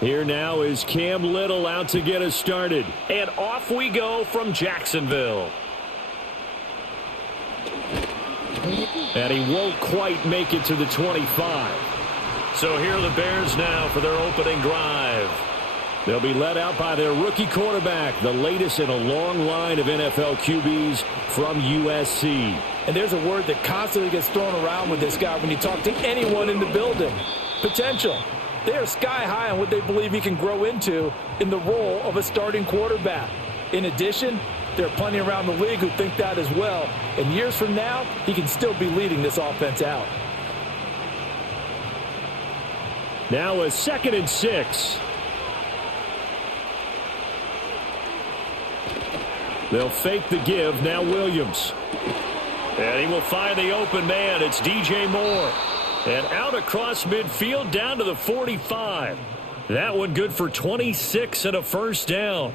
Here now is Cam Little out to get us started. And off we go from Jacksonville. And he won't quite make it to the 25. So here are the Bears now for their opening drive. They'll be led out by their rookie quarterback, the latest in a long line of NFL QBs from USC. And there's a word that constantly gets thrown around with this guy when you talk to anyone in the building. Potential. They are sky high on what they believe he can grow into in the role of a starting quarterback. In addition, there are plenty around the league who think that as well. And years from now, he can still be leading this offense out. Now a 2nd and 6. They'll fake the give. Now Williams. And he will find the open man. It's DJ Moore. And out across midfield down to the 45. That one good for 26 and a first down.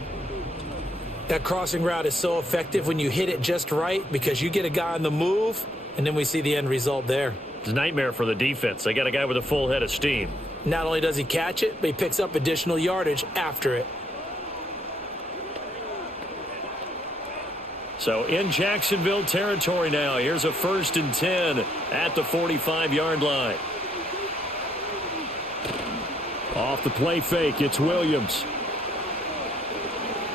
That crossing route is so effective when you hit it just right because you get a guy on the move, and then we see the end result there. It's a nightmare for the defense. They got a guy with a full head of steam. Not only does he catch it, but he picks up additional yardage after it. So in Jacksonville territory now. Here's a 1st and 10 at the 45-yard line. Off the play fake, it's Williams.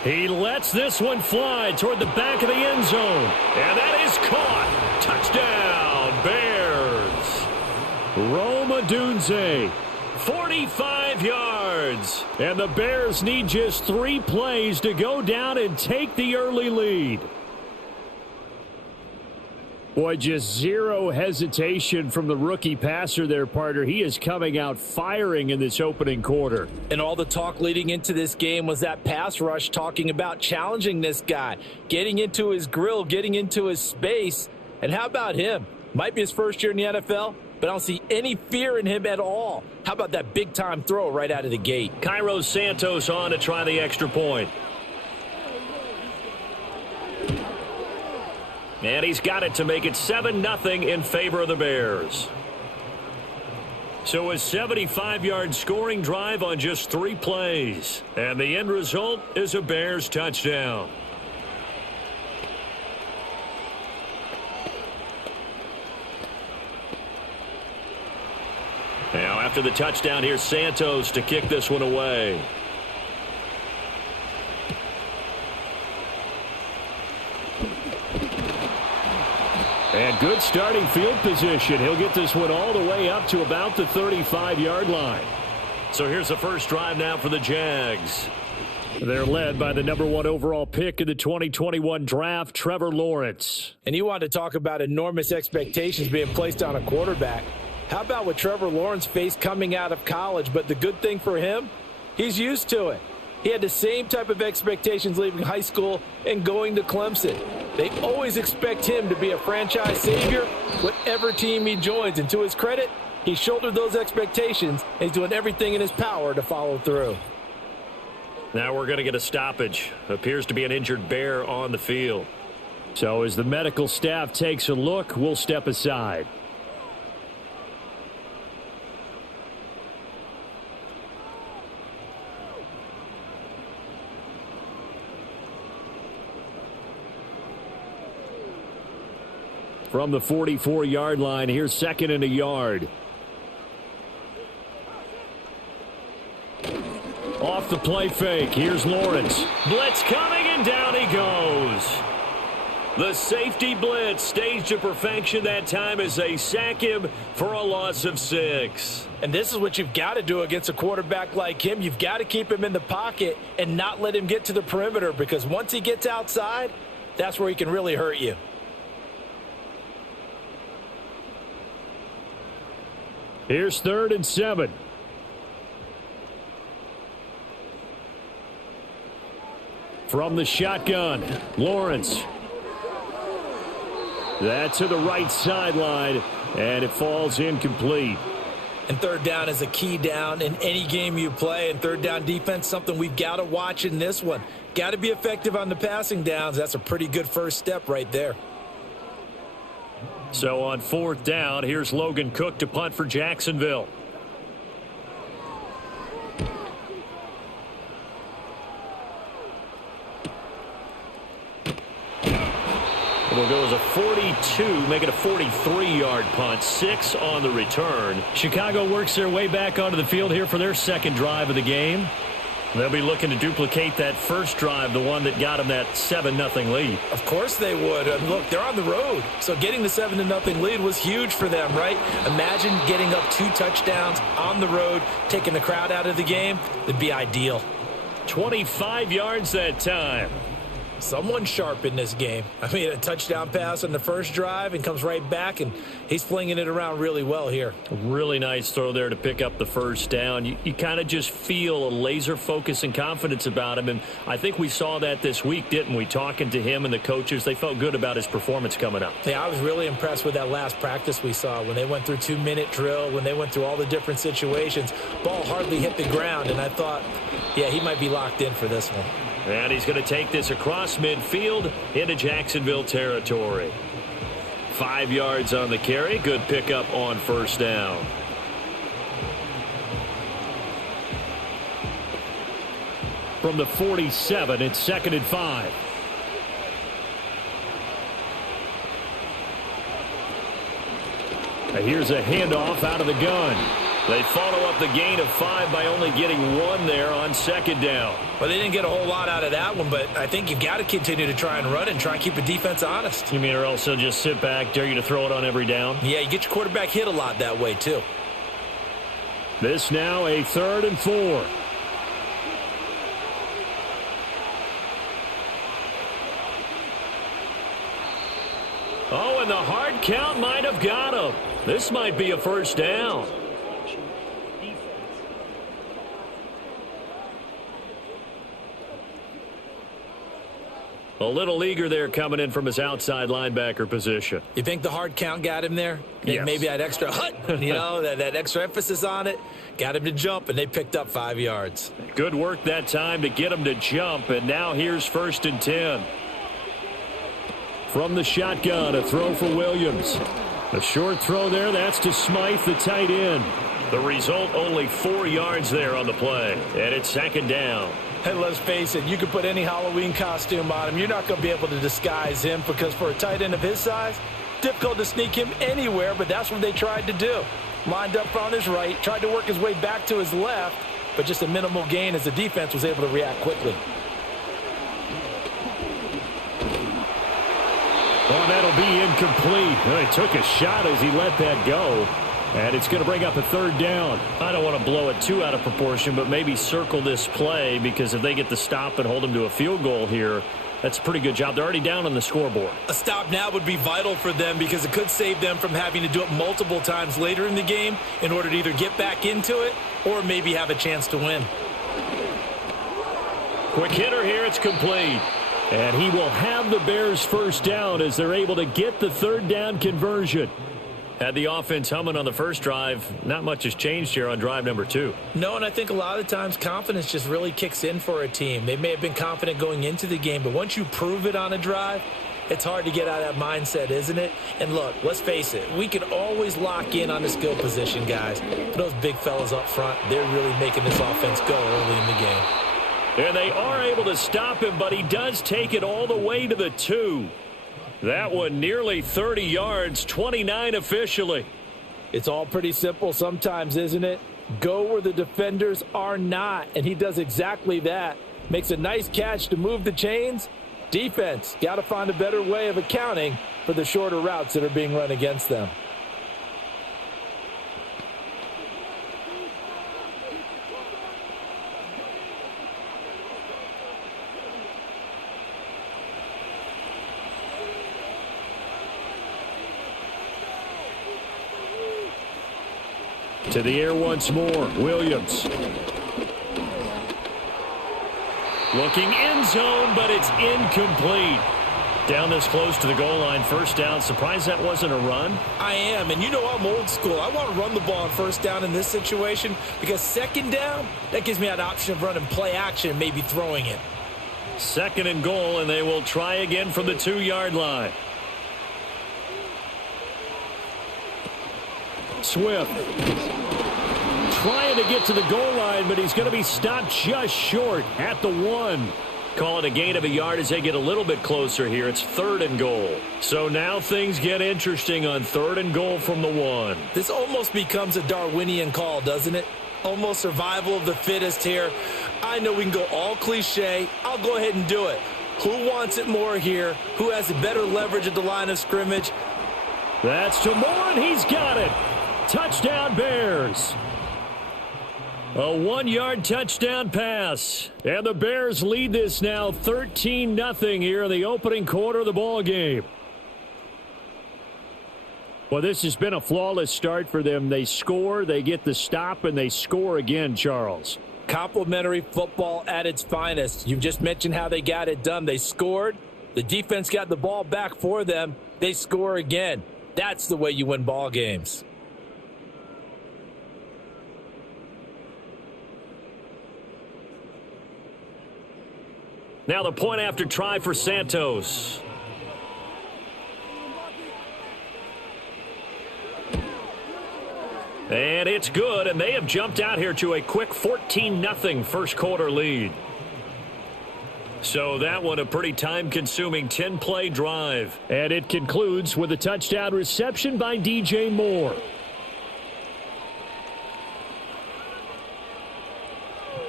He lets this one fly toward the back of the end zone. And that is caught. Touchdown, Bears. Rome Odunze. 45 yards. And the Bears need just 3 plays to go down and take the early lead. Boy, just zero hesitation from the rookie passer there, partner. He is coming out firing in this opening quarter. And all the talk leading into this game was that pass rush talking about challenging this guy, getting into his grill, getting into his space. And how about him? Might be his first year in the NFL, but I don't see any fear in him at all. How about that big-time throw right out of the gate? Cairo Santos on to try the extra point. And he's got it to make it 7-0 in favor of the Bears. So a 75-yard scoring drive on just 3 plays. And the end result is a Bears touchdown. Now after the touchdown, here's Santos to kick this one away. And good starting field position. He'll get this one all the way up to about the 35-yard line. So here's the first drive now for the Jags. They're led by the #1 overall pick in the 2021 draft, Trevor Lawrence. And you want to talk about enormous expectations being placed on a quarterback. How about what Trevor Lawrence faced coming out of college? But the good thing for him, he's used to it. He had the same type of expectations leaving high school and going to Clemson. They always expect him to be a franchise savior, whatever team he joins. And to his credit, he shouldered those expectations, and he's doing everything in his power to follow through. Now we're going to get a stoppage. Appears to be an injured Bear on the field. So as the medical staff takes a look, we'll step aside. From the 44-yard line, here's 2nd and a yard. Off the play fake, here's Lawrence. Blitz coming, and down he goes. The safety blitz staged to perfection that time as they sack him for a loss of 6. And this is what you've got to do against a quarterback like him. You've got to keep him in the pocket and not let him get to the perimeter, because once he gets outside, that's where he can really hurt you. Here's 3rd and 7. From the shotgun, Lawrence. That's to the right sideline, and it falls incomplete. And 3rd down is a key down in any game you play. And 3rd down defense, something we've got to watch in this one. Got to be effective on the passing downs. That's a pretty good first step right there. So on 4th down, here's Logan Cook to punt for Jacksonville. Will go as a 42, make it a 43-yard punt, 6 on the return. Chicago works their way back onto the field here for their second drive of the game. They'll be looking to duplicate that first drive, the one that got them that 7-0 lead. Of course they would. Look, they're on the road, so getting the 7-0 lead was huge for them, right? Imagine getting up 2 touchdowns on the road, taking the crowd out of the game. It'd be ideal. 25 yards that time. Someone sharp in this game. I mean, a touchdown pass on the first drive and comes right back, and he's flinging it around really well here. Really nice throw there to pick up the first down. You kind of just feel a laser focus and confidence about him, and I think we saw that this week, didn't we? Talking to him and the coaches, they felt good about his performance coming up. Yeah, I was really impressed with that last practice we saw when they went through 2-minute drill, when they went through all the different situations. Ball hardly hit the ground, and I thought, yeah, he might be locked in for this one. And he's going to take this across midfield into Jacksonville territory. 5 yards on the carry. Good pickup on first down. From the 47, it's 2nd and 5. Here's a handoff out of the gun. They follow up the gain of 5 by only getting 1 there on 2nd down. Well, they didn't get a whole lot out of that one, but I think you've got to continue to try and run and try and keep the defense honest. You mean or else they'll just sit back, dare you to throw it on every down? Yeah, you get your quarterback hit a lot that way, too. This now a 3rd and 4. Oh, and the hard count might have got him. This might be a first down. A little eager there coming in from his outside linebacker position. You think the hard count got him there? Yes. Maybe that extra that extra emphasis on it got him to jump, and they picked up 5 yards. Good work that time to get him to jump, and now here's 1st and 10. From the shotgun, a throw for Williams. A short throw there, that's to Smythe, the tight end. The result, only 4 yards there on the play, and it's 2nd down. And let's face it, you can put any Halloween costume on him. You're not going to be able to disguise him because for a tight end of his size, difficult to sneak him anywhere, but that's what they tried to do. Lined up on his right, tried to work his way back to his left, but just a minimal gain as the defense was able to react quickly. Oh, that'll be incomplete. Well, he took a shot as he let that go. And it's going to bring up a 3rd down. I don't want to blow it too out of proportion, but maybe circle this play because if they get the stop and hold them to a field goal here, that's a pretty good job. They're already down on the scoreboard. A stop now would be vital for them because it could save them from having to do it multiple times later in the game in order to either get back into it or maybe have a chance to win. Quick hitter here. It's complete. And he will have the Bears' first down as they're able to get the 3rd down conversion. Had the offense humming on the first drive. Not much has changed here on drive number 2. No, and I think a lot of the times confidence just really kicks in for a team. They may have been confident going into the game, but once you prove it on a drive, it's hard to get out of that mindset, isn't it? And look, let's face it, we can always lock in on the skill position, guys. But those big fellas up front, they're really making this offense go early in the game. And they are able to stop him, but he does take it all the way to the 2. That one nearly 30 yards, 29 officially. It's all pretty simple sometimes, isn't it? Go where the defenders are not, and he does exactly that. Makes a nice catch to move the chains. Defense, got to find a better way of accounting for the shorter routes that are being run against them. To the air once more, Williams. Looking end zone, but it's incomplete. Down this close to the goal line, first down. Surprised that wasn't a run? I am, and you know I'm old school. I want to run the ball on first down in this situation because 2nd down, that gives me that option of running play action and maybe throwing it. 2nd and goal, and they will try again from the 2-yard line. Swift trying to get to the goal line, but he's going to be stopped just short at the 1. Call it a gain of a yard as they get a little bit closer here. It's 3rd and goal. So now things get interesting on 3rd and goal from the 1. This almost becomes a Darwinian call, doesn't it? Almost survival of the fittest here. I know we can go all cliche. I'll go ahead and do it. Who wants it more here? Who has the better leverage at the line of scrimmage? That's to Moore, and he's got it. Touchdown, Bears. A 1-yard touchdown pass. And the Bears lead this now 13-0 here in the opening quarter of the ball game. Well, this has been a flawless start for them. They score, they get the stop, and they score again, Charles. Complimentary football at its finest. You've just mentioned how they got it done. They scored. The defense got the ball back for them. They score again. That's the way you win ball games. Now the point after try for Santos. And it's good, and they have jumped out here to a quick 14-0 first quarter lead. So that one a pretty time-consuming 10-play drive. And it concludes with a touchdown reception by DJ Moore.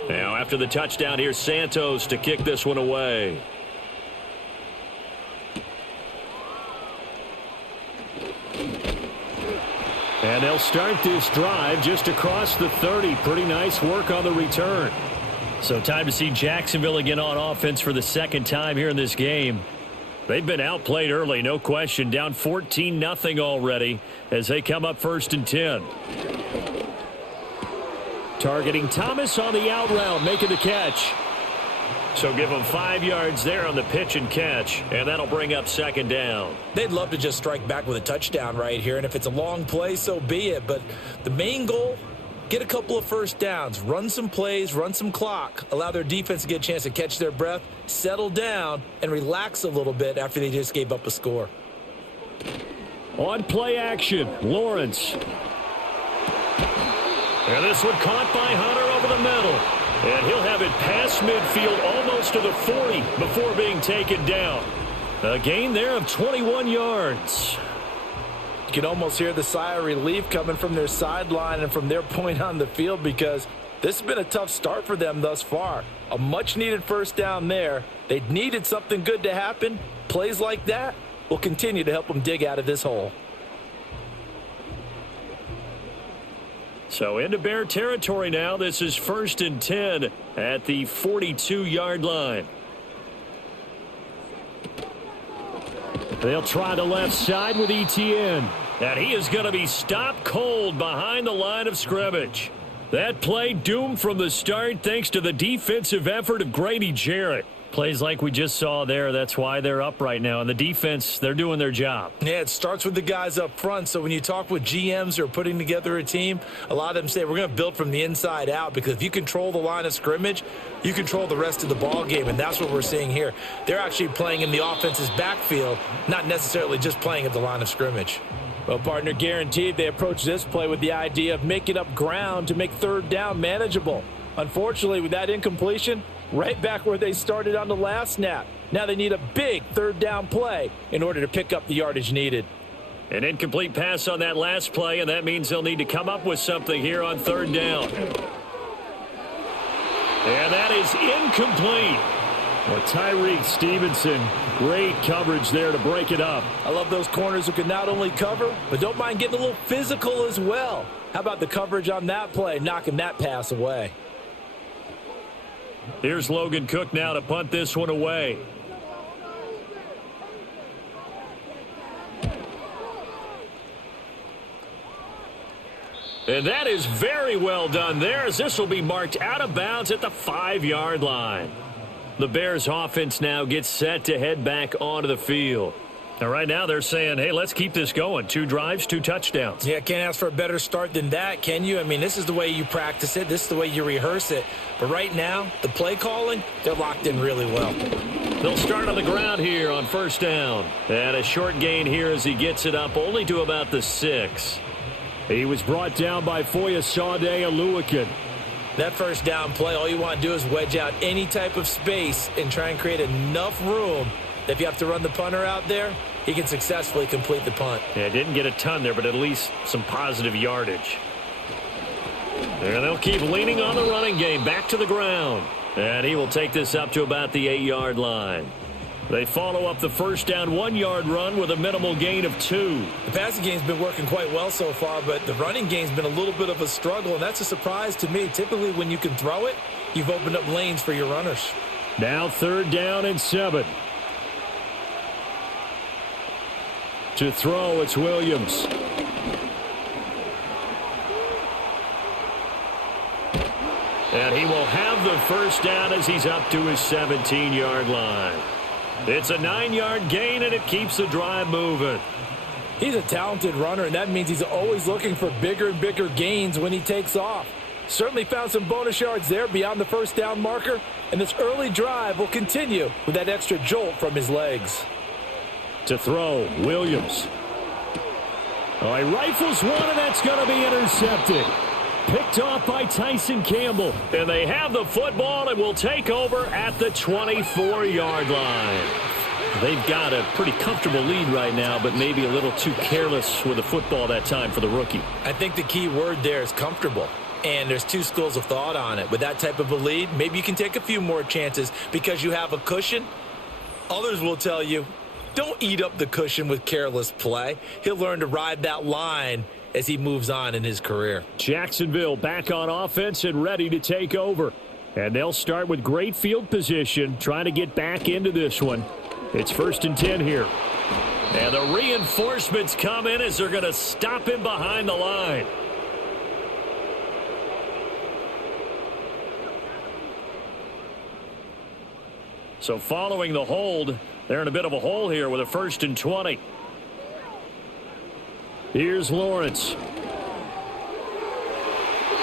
Now after the touchdown, here's Santos to kick this one away. And they'll start this drive just across the 30. Pretty nice work on the return. So time to see Jacksonville again on offense for the second time here in this game. They've been outplayed early, no question. Down 14-0 already as they come up 1st and 10. Targeting Thomas on the out route, making the catch. So give them 5 yards there on the pitch and catch, and that'll bring up 2nd down. They'd love to just strike back with a touchdown right here, and if it's a long play, so be it. But the main goal, get a couple of first downs, run some plays, run some clock, allow their defense to get a chance to catch their breath, settle down, and relax a little bit after they just gave up a score. On play action, Lawrence. And this one caught by Hunter over the middle. And he'll have it past midfield almost to the 40 before being taken down. A gain there of 21 yards. You can almost hear the sigh of relief coming from their sideline and from their point on the field because this has been a tough start for them thus far. A much-needed first down there. They needed something good to happen. Plays like that will continue to help them dig out of this hole. So into Bear territory now. This is 1st and 10 at the 42-yard line. They'll try the left side with ETN. And he is going to be stopped cold behind the line of scrimmage. That play doomed from the start thanks to the defensive effort of Grady Jarrett. Plays like we just saw there. That's why they're up right now. And the defense, they're doing their job. Yeah, it starts with the guys up front. So when you talk with GMs who are putting together a team, a lot of them say we're going to build from the inside out because if you control the line of scrimmage, you control the rest of the ball game. And that's what we're seeing here. They're actually playing in the offense's backfield, not necessarily just playing at the line of scrimmage. Well, partner, guaranteed they approach this play with the idea of making up ground to make 3rd down manageable. Unfortunately, with that incompletion, right back where they started on the last snap. Now they need a big 3rd down play in order to pick up the yardage needed. An incomplete pass on that last play, and that means they'll need to come up with something here on 3rd down. And that is incomplete. Well, Tyreek Stevenson, great coverage there to break it up. I love those corners who can not only cover, but don't mind getting a little physical as well. How about the coverage on that play, knocking that pass away? Here's Logan Cook now to punt this one away. And that is very well done there as this will be marked out of bounds at the 5-yard line. The Bears offense now gets set to head back onto the field. Now right now they're saying, hey, let's keep this going. 2 drives, 2 touchdowns. Yeah, can't ask for a better start than that, can you? I mean, this is the way you practice it. This is the way you rehearse it. But right now, the play calling, they're locked in really well. They'll start on the ground here on 1st down. And a short gain here as he gets it up only to about the 6. He was brought down by Foyesade Oluwakan. That first down play, all you want to do is wedge out any type of space and try and create enough room that if you have to run the punter out there, he can successfully complete the punt. Yeah, didn't get a ton there, but at least some positive yardage. And they'll keep leaning on the running game. Back to the ground. And he will take this up to about the 8-yard line. They follow up the first down 1-yard run with a minimal gain of 2. The passing game's been working quite well so far, but the running game's been a little bit of a struggle, and that's a surprise to me. Typically, when you can throw it, you've opened up lanes for your runners. Now 3rd down and 7. To throw, it's Williams. And he will have the first down as he's up to his 17-yard line. It's a 9-yard gain, and it keeps the drive moving. He's a talented runner, and that means he's always looking for bigger and bigger gains when he takes off. Certainly found some bonus yards there beyond the first down marker, and this early drive will continue with that extra jolt from his legs. To throw, Williams. Oh, he rifles one, and that's going to be intercepted. Picked off by Tyson Campbell. And they have the football and will take over at the 24-yard line. They've got a pretty comfortable lead right now, but maybe a little too careless with the football that time for the rookie. I think the key word there is comfortable. And there's two schools of thought on it. With that type of a lead, maybe you can take a few more chances because you have a cushion. Others will tell you, don't eat up the cushion with careless play. He'll learn to ride that line as he moves on in his career. Jacksonville back on offense and ready to take over. And they'll start with great field position, trying to get back into this one. It's 1st and 10 here. And the reinforcements come in as they're going to stop him behind the line. So following the hold, they're in a bit of a hole here with a 1st and 20. Here's Lawrence.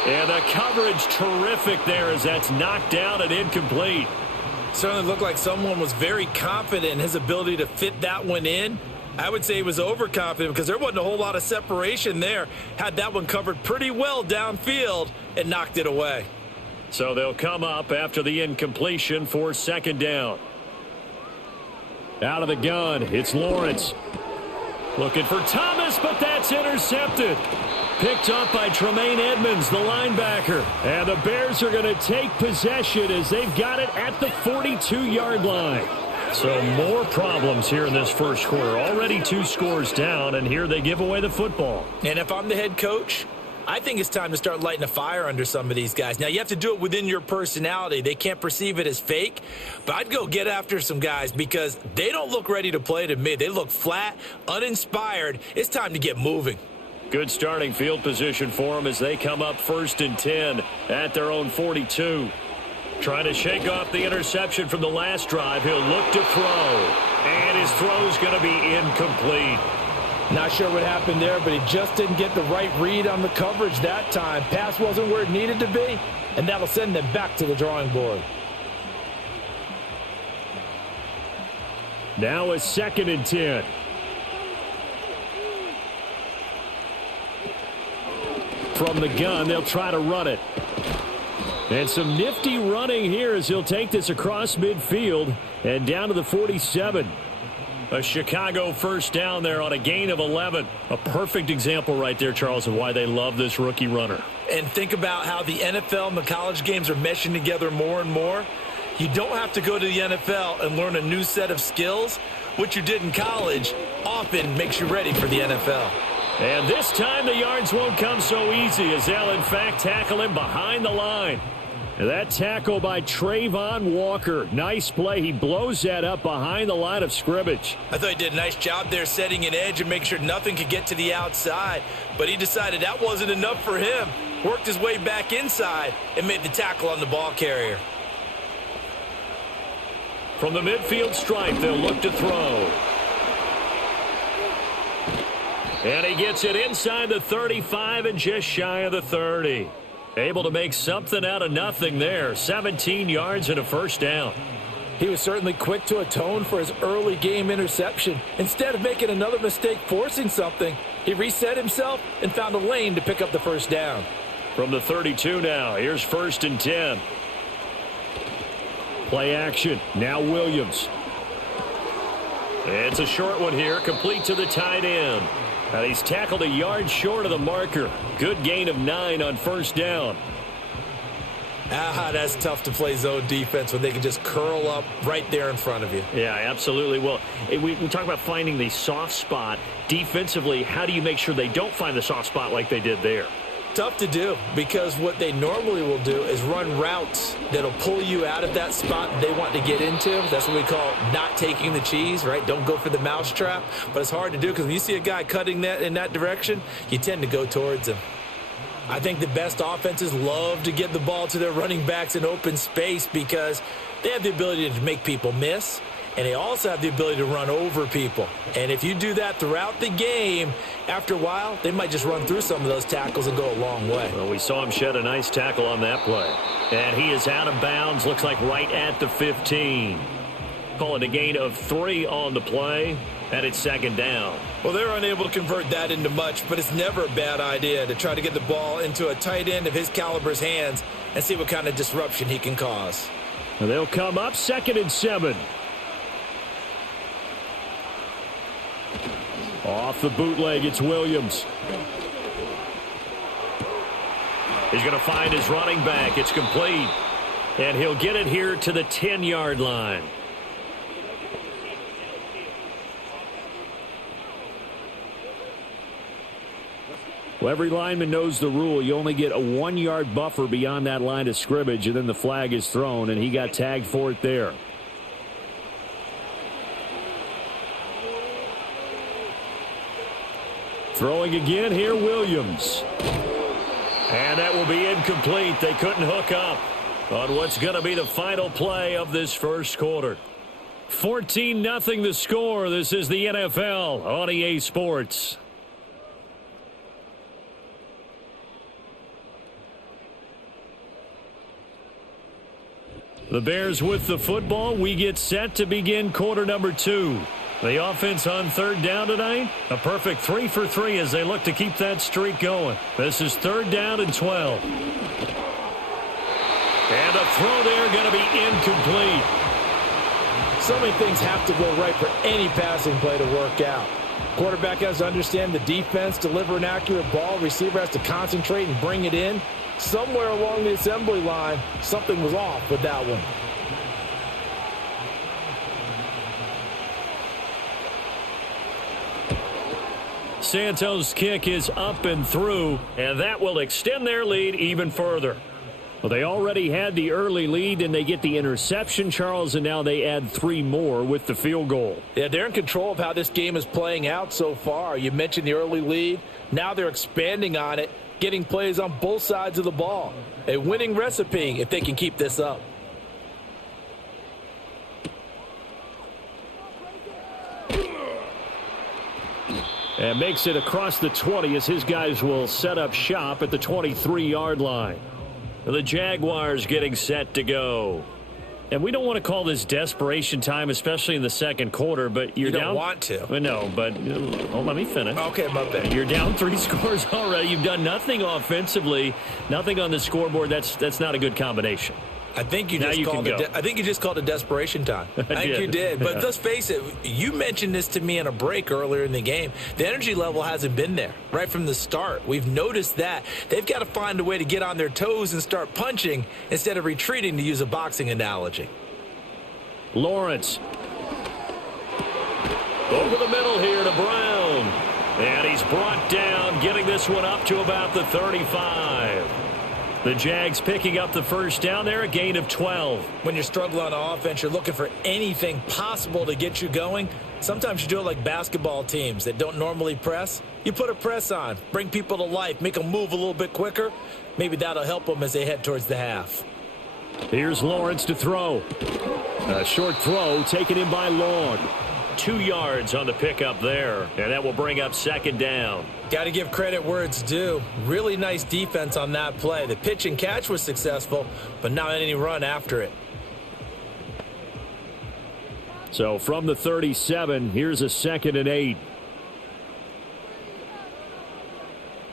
And the coverage terrific there as that's knocked down and incomplete. Certainly looked like someone was very confident in his ability to fit that one in. I would say he was overconfident because there wasn't a whole lot of separation there. Had that one covered pretty well downfield and knocked it away. So they'll come up after the incompletion for 2nd down. Out of the gun, it's Lawrence. Looking for Thomas, but that's intercepted. Picked up by Tremaine Edmonds, the linebacker. And the Bears are going to take possession as they've got it at the 42-yard line. So more problems here in this first quarter. Already 2 scores down, and here they give away the football. And if I'm the head coach, I think it's time to start lighting a fire under some of these guys. Now, you have to do it within your personality. They can't perceive it as fake, but I'd go get after some guys because they don't look ready to play to me. They look flat, uninspired. It's time to get moving. Good starting field position for them as they come up 1st and 10 at their own 42. Trying to shake off the interception from the last drive. He'll look to throw, and his throw's going to be incomplete. Not sure what happened there, but he just didn't get the right read on the coverage that time. Pass wasn't where it needed to be, and that'll send them back to the drawing board. Now a 2nd and 10. From the gun, they'll try to run it. And some nifty running here as he'll take this across midfield and down to the 47. A Chicago first down there on a gain of 11. A perfect example right there, Charles, of why they love this rookie runner. And think about how the NFL and the college games are meshing together more and more. You don't have to go to the NFL and learn a new set of skills. What you did in college often makes you ready for the NFL. And this time the yards won't come so easy as they'll, in fact, tackle him behind the line. That tackle by Trayvon Walker. Nice play. He blows that up behind the line of scrimmage. I thought he did a nice job there setting an edge and make sure nothing could get to the outside. But he decided that wasn't enough for him. Worked his way back inside and made the tackle on the ball carrier. From the midfield stripe, they'll look to throw. And he gets it inside the 35 and just shy of the 30. Able to make something out of nothing there. 17 yards and a first down. He was certainly quick to atone for his early game interception. Instead of making another mistake forcing something, he reset himself and found a lane to pick up the first down. From the 32 now, here's 1st and 10. Play action. Now Williams. It's a short one here, complete to the tight end. And he's tackled a yard short of the marker. Good gain of 9 on 1st down. That's tough to play zone defense when they can just curl up right there in front of you. Yeah, absolutely. Well, we talk about finding the soft spot. Defensively, how do you make sure they don't find the soft spot like they did there? Tough to do, because what they normally will do is run routes that'll pull you out of that spot they want to get into. That's what we call not taking the cheese, right? Don't go for the mousetrap. But it's hard to do because when you see a guy cutting that in that direction, you tend to go towards him. I think the best offenses love to get the ball to their running backs in open space because they have the ability to make people miss, and they also have the ability to run over people. And if you do that throughout the game, after a while, they might just run through some of those tackles and go a long way. Well, we saw him shed a nice tackle on that play. And he is out of bounds, looks like right at the 15. Call it a gain of 3 on the play, and it's 2nd down. Well, they're unable to convert that into much, but it's never a bad idea to try to get the ball into a tight end of his caliber's hands and see what kind of disruption he can cause. And they'll come up 2nd and 7. Off the bootleg, it's Williams. He's going to find his running back. It's complete. And he'll get it here to the 10-yard line. Well, every lineman knows the rule. You only get a 1-yard buffer beyond that line of scrimmage, and then the flag is thrown, and he got tagged for it there. Throwing again here, Williams. And that will be incomplete. They couldn't hook up on what's going to be the final play of this first quarter. 14-0 the score. This is the NFL on EA Sports. The Bears with the football. We get set to begin quarter number 2. The offense on 3rd down tonight. A perfect 3 for 3 as they look to keep that streak going. This is 3rd down and 12. And a throw there going to be incomplete. So many things have to go right for any passing play to work out. Quarterback has to understand the defense, deliver an accurate ball. Receiver has to concentrate and bring it in. Somewhere along the assembly line, something was off with that one. Santos' kick is up and through, and that will extend their lead even further. Well, they already had the early lead, and they get the interception, Charles, and now they add 3 more with the field goal. Yeah, they're in control of how this game is playing out so far. You mentioned the early lead. Now they're expanding on it, getting plays on both sides of the ball. A winning recipe if they can keep this up. And makes it across the 20 as his guys will set up shop at the 23-yard line. The Jaguars getting set to go. And we don't want to call this desperation time, especially in the second quarter, but you're down. You don't want to. No, but let me finish. Okay, my bad. You're down 3 scores already. You've done nothing offensively, nothing on the scoreboard. That's not a good combination. I think you just called it desperation time. I think you did. But let's face it, you mentioned this to me in a break earlier in the game. The energy level hasn't been there right from the start. We've noticed that. They've got to find a way to get on their toes and start punching instead of retreating, to use a boxing analogy. Lawrence. Over the middle here to Brown. And he's brought down, getting this one up to about the 35. The Jags picking up the first down there, a gain of 12. When you're struggling on offense, you're looking for anything possible to get you going. Sometimes you do it like basketball teams that don't normally press. You put a press on, bring people to life, make them move a little bit quicker. Maybe that'll help them as they head towards the half. Here's Lawrence to throw. A short throw taken in by Long. 2 yards on the pickup there, and that will bring up 2nd down. Got to give credit where it's due. Really nice defense on that play. The pitch and catch was successful, but not any run after it. So from the 37, here's a 2nd and 8.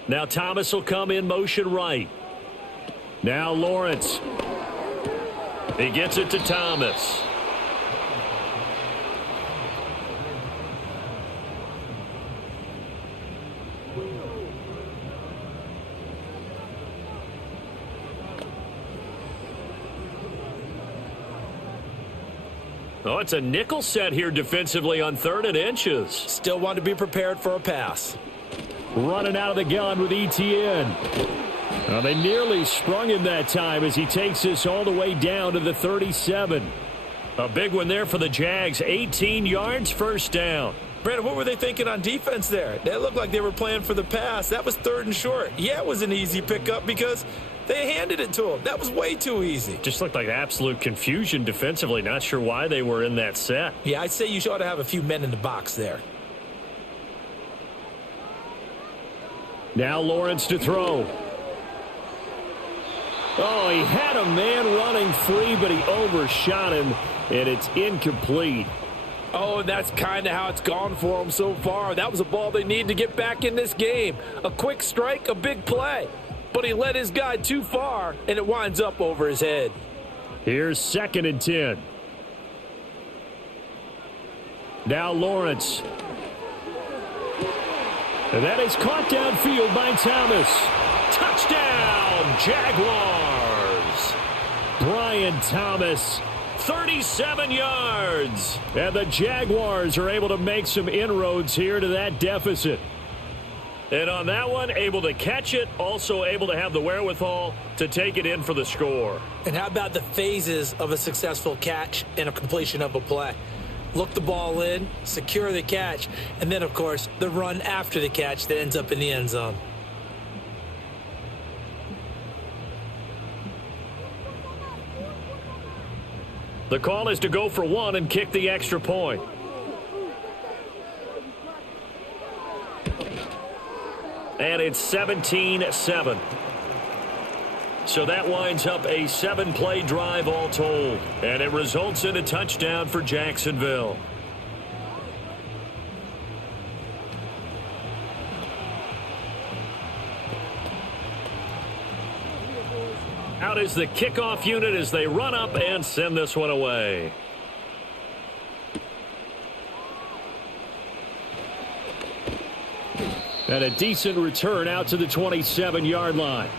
Now Thomas will come in motion right. Now Lawrence. He gets it to Thomas. Oh, it's a nickel set here defensively on 3rd and inches. Still want to be prepared for a pass. Running out of the gun with ETN. Well, they nearly sprung him that time as he takes this all the way down to the 37. A big one there for the Jags. 18 yards, first down. Brandon, what were they thinking on defense there? They looked like they were playing for the pass. That was 3rd and short. Yeah, it was an easy pickup because they handed it to him. That was way too easy. Just looked like absolute confusion defensively. Not sure why they were in that set. Yeah, I'd say you ought to have a few men in the box there. Now Lawrence to throw. Oh, he had a man running free, but he overshot him, and it's incomplete. Oh, and that's kind of how it's gone for him so far. That was a ball they need to get back in this game. A quick strike, a big play. But he led his guy too far, and it winds up over his head. Here's 2nd and 10. Now Lawrence. And that is caught downfield by Thomas. Touchdown, Jaguars. Brian Thomas, 37 yards. and the Jaguars are able to make some inroads here to that deficit. And on that one, able to catch it, also able to have the wherewithal to take it in for the score. And how about the phases of a successful catch and a completion of a play? Look the ball in, secure the catch, and then, of course, the run after the catch that ends up in the end zone. The call is to go for 1 and kick the extra point. And it's 17-7. So that winds up a 7-play drive all told. And it results in a touchdown for Jacksonville. Out is the kickoff unit as they run up and send this one away. And a decent return out to the 27-yard line.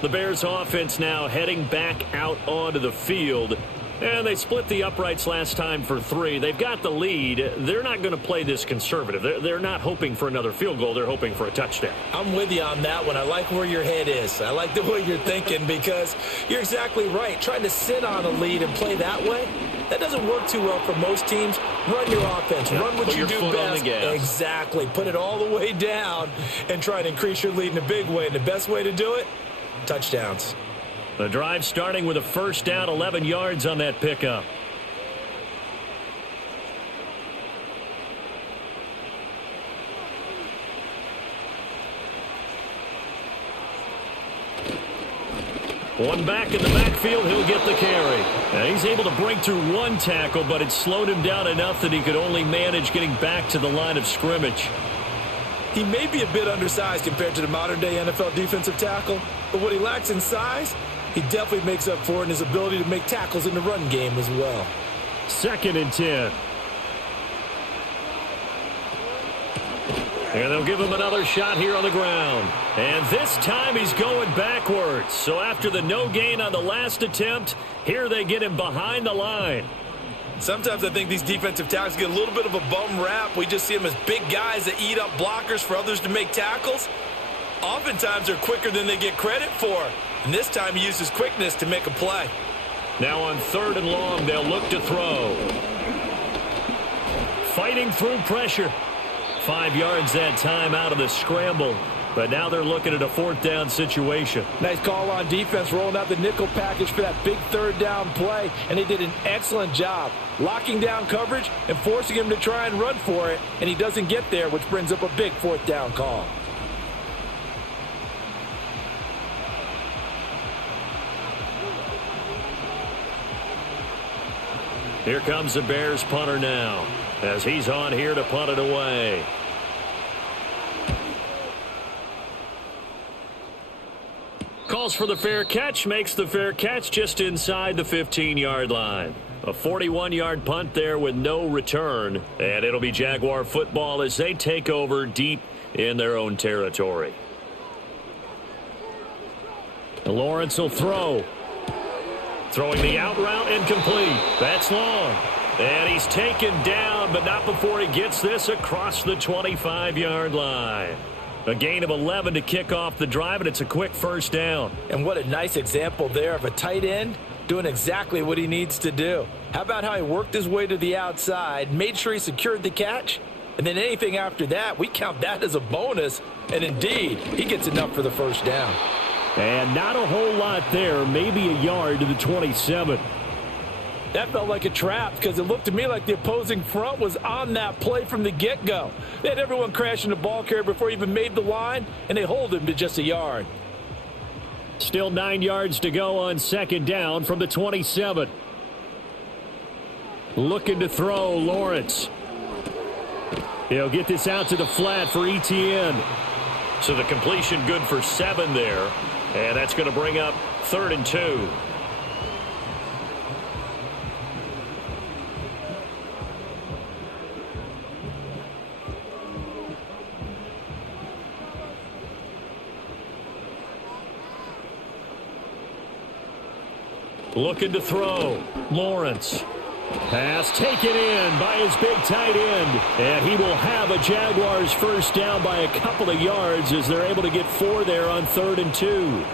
The Bears offense now heading back out onto the field. And they split the uprights last time for 3. They've got the lead. They're not going to play this conservative. They're not hoping for another field goal. They're hoping for a touchdown. I'm with you on that one. I like where your head is. I like the way you're thinking because you're exactly right. Trying to sit on a lead and play that way, that doesn't work too well for most teams. Run your offense. Run what you do best. Exactly. Put it all the way down and try to increase your lead in a big way. And the best way to do it, touchdowns. The drive starting with a first down, 11 yards on that pickup. One back in the backfield, he'll get the carry. Now he's able to break through one tackle, but it slowed him down enough that he could only manage getting back to the line of scrimmage. He may be a bit undersized compared to the modern-day NFL defensive tackle, but what he lacks in size, he definitely makes up for it in his ability to make tackles in the run game as well. 2nd and 10. And they'll give him another shot here on the ground. And this time he's going backwards. So after the no gain on the last attempt, here they get him behind the line. Sometimes I think these defensive tackles get a little bit of a bum rap. We just see them as big guys that eat up blockers for others to make tackles. Oftentimes they're quicker than they get credit for. And this time he uses quickness to make a play. Now on 3rd and long, they'll look to throw. Fighting through pressure. 5 yards that time out of the scramble. But now they're looking at a 4th down situation. Nice call on defense, rolling out the nickel package for that big 3rd down play. And they did an excellent job locking down coverage and forcing him to try and run for it. And he doesn't get there, which brings up a big 4th down call. Here comes the Bears punter now as he's on here to punt it away. calls for the fair catch, makes the fair catch just inside the 15-yard line. A 41-yard punt there with no return, and it'll be Jaguar football as they take over deep in their own territory. Lawrence will throw. Throwing the out route, incomplete. That's long. And he's taken down, but not before he gets this across the 25-yard line. A gain of 11 to kick off the drive, and it's a quick first down. And what a nice example there of a tight end doing exactly what he needs to do. How about how he worked his way to the outside, made sure he secured the catch, and then anything after that, we count that as a bonus. And indeed, he gets enough for the first down. And not a whole lot there, maybe a yard to the 27. That felt like a trap because it looked to me like the opposing front was on that play from the get-go. They had everyone crashing the ball carrier before he even made the line, and they hold him to just a yard. Still 9 yards to go on second down from the 27. Looking to throw, Lawrence. He'll get this out to the flat for ETN. So the completion good for 7 there, and that's going to bring up 3rd and 2. Looking to throw. Lawrence. Pass taken in by his big tight end. And he will have a Jaguars first down by a couple of yards as they're able to get 4 there on 3rd and 2.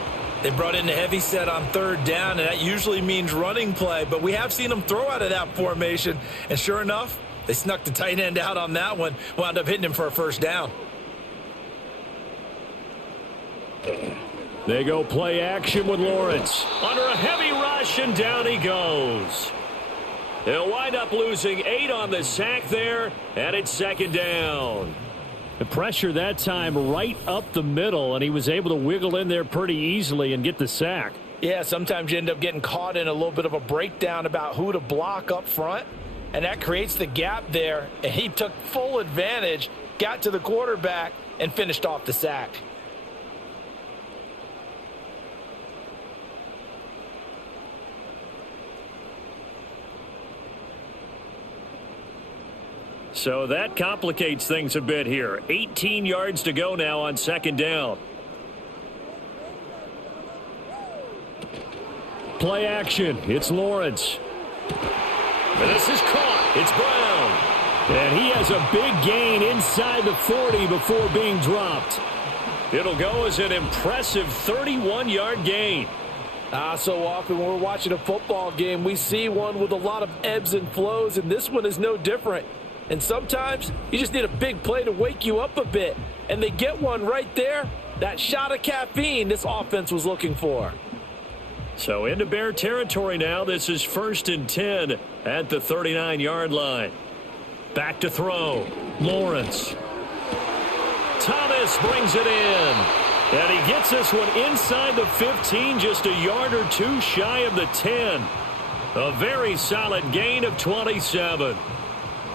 They brought in the heavy set on 3rd down, and that usually means running play. But we have seen them throw out of that formation. And sure enough, they snuck the tight end out on that one. Wound up hitting him for a first down. They go play action with Lawrence. Under a heavy rush, and down he goes. They'll wind up losing 8 on the sack there, and it's 2nd down. The pressure that time right up the middle, and he was able to wiggle in there pretty easily and get the sack. Yeah, sometimes you end up getting caught in a little bit of a breakdown about who to block up front, and that creates the gap there, and he took full advantage, got to the quarterback, and finished off the sack. So that complicates things a bit here. 18 yards to go now on 2nd down. Play action. It's Lawrence. And this is caught. It's Brown. And he has a big gain inside the 40 before being dropped. It'll go as an impressive 31-yard gain. So often when we're watching a football game, we see one with a lot of ebbs and flows, and this one is no different. And sometimes you just need a big play to wake you up a bit. And they get one right there. That shot of caffeine this offense was looking for. So into Bear territory now. This is 1st and 10 at the 39-yard line. Back to throw. Lawrence. Thomas brings it in. And he gets this one inside the 15, just a yard or 2 shy of the 10. A very solid gain of 27.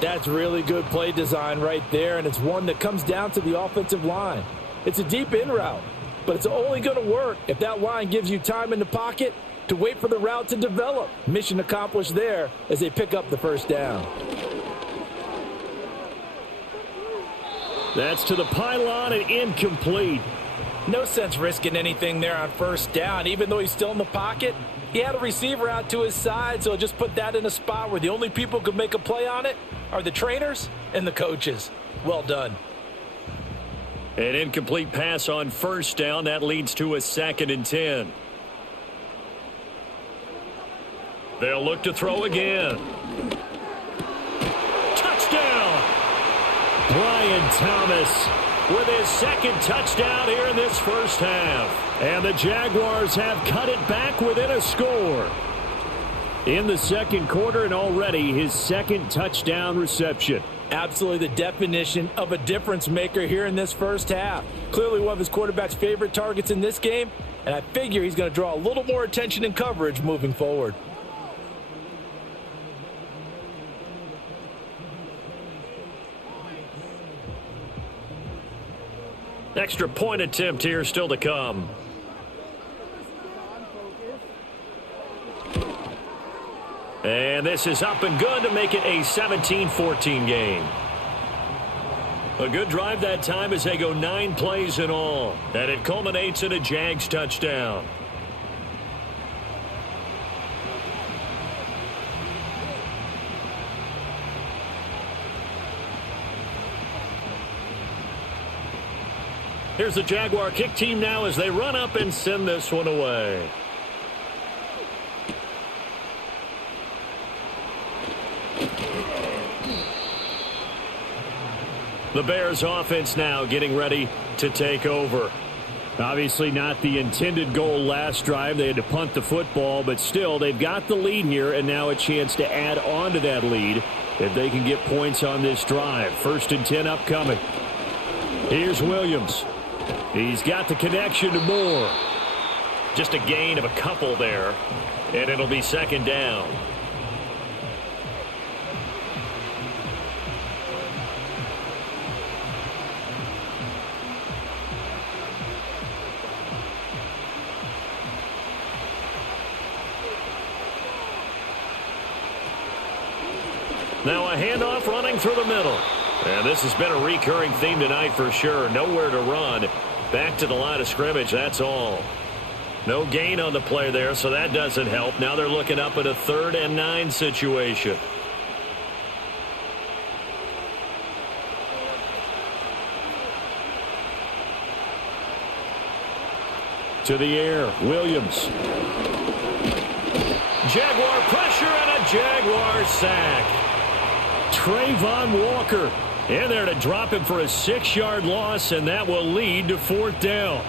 That's really good play design right there, and it's one that comes down to the offensive line. It's a deep in route, but it's only going to work if that line gives you time in the pocket to wait for the route to develop. Mission accomplished there as they pick up the first down. That's to the pylon and incomplete. No sense risking anything there on first down. Even though he's still in the pocket, he had a receiver out to his side, so just put that in a spot where the only people who can make a play on it are the trainers and the coaches. Well done. An incomplete pass on first down. That leads to a 2nd and 10. They'll look to throw again. Touchdown! Brian Thomas with his 2nd touchdown here in this first half. And the Jaguars have cut it back within a score in the 2nd quarter, and already his 2nd touchdown reception. Absolutely the definition of a difference maker here in this first half. Clearly one of his quarterback's favorite targets in this game, and I figure he's going to draw a little more attention and coverage moving forward. Extra point attempt here still to come. And this is up and good to make it a 17-14 game. A good drive that time as they go 9 plays in all. And it culminates in a Jags touchdown. Here's the Jaguar kick team now as they run up and send this one away. The Bears offense now getting ready to take over. Obviously not the intended goal last drive. They had to punt the football, but still they've got the lead here and now a chance to add on to that lead if they can get points on this drive. 1st and 10 upcoming. Here's Williams. He's got the connection to Moore. Just a gain of a couple there, and it'll be 2nd down. Now a handoff running through the middle. And this has been a recurring theme tonight for sure. Nowhere to run. Back to the line of scrimmage, that's all. No gain on the play there, so that doesn't help. Now they're looking up at a 3rd and 9 situation. To the air, Williams. Jaguar pressure and a Jaguar sack. Trayvon Walker in there to drop him for a 6-yard loss, and that will lead to 4th down.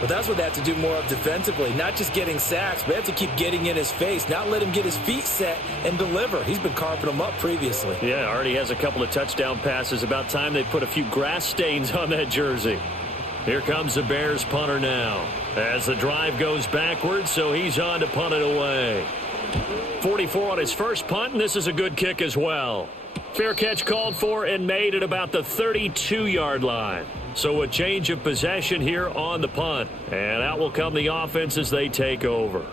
But that's what they have to do more of defensively, not just getting sacks, but they have to keep getting in his face, not let him get his feet set and deliver. He's been carving them up previously. Yeah, already has a couple of touchdown passes. About time they put a few grass stains on that jersey. Here comes the Bears punter now as the drive goes backwards, so he's on to punt it away. 44 on his first punt, and this is a good kick as well. Fair catch called for and made at about the 32-yard line. So a change of possession here on the punt. And out will come the offense as they take over.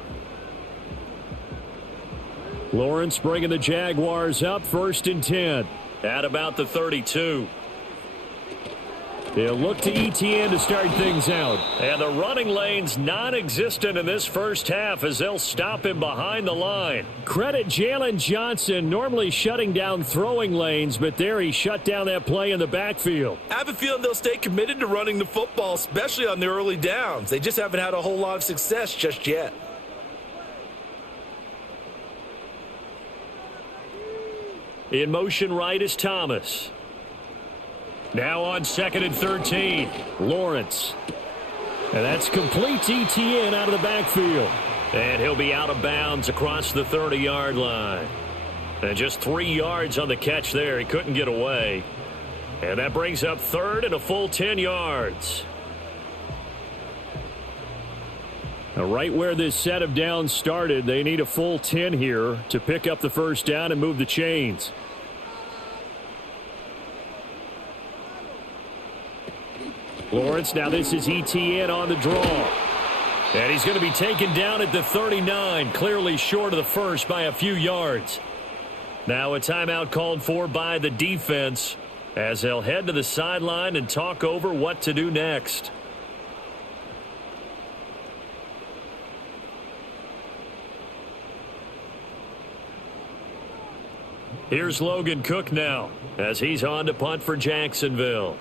Lawrence bringing the Jaguars up 1st and 10. At about the 32. They'll look to ETN to start things out. And the running lane's non-existent in this first half as they'll stop him behind the line. Credit Jalen Johnson, normally shutting down throwing lanes, but there he shut down that play in the backfield. I have a feeling they'll stay committed to running the football, especially on the early downs. They just haven't had a whole lot of success just yet. In motion right is Thomas. Now on 2nd and 13. Lawrence. And that's complete ETN out of the backfield. And he'll be out of bounds across the 30-yard line. And just 3 yards on the catch there. He couldn't get away. And that brings up 3rd and a full 10 yards. Now right where this set of downs started, they need a full 10 here to pick up the 1st down and move the chains. Lawrence, now this is ETN on the draw. And he's going to be taken down at the 39, clearly short of the first by a few yards. Now a timeout called for by the defense as they'll head to the sideline and talk over what to do next. Here's Logan Cook now as he's on to punt for Jacksonville.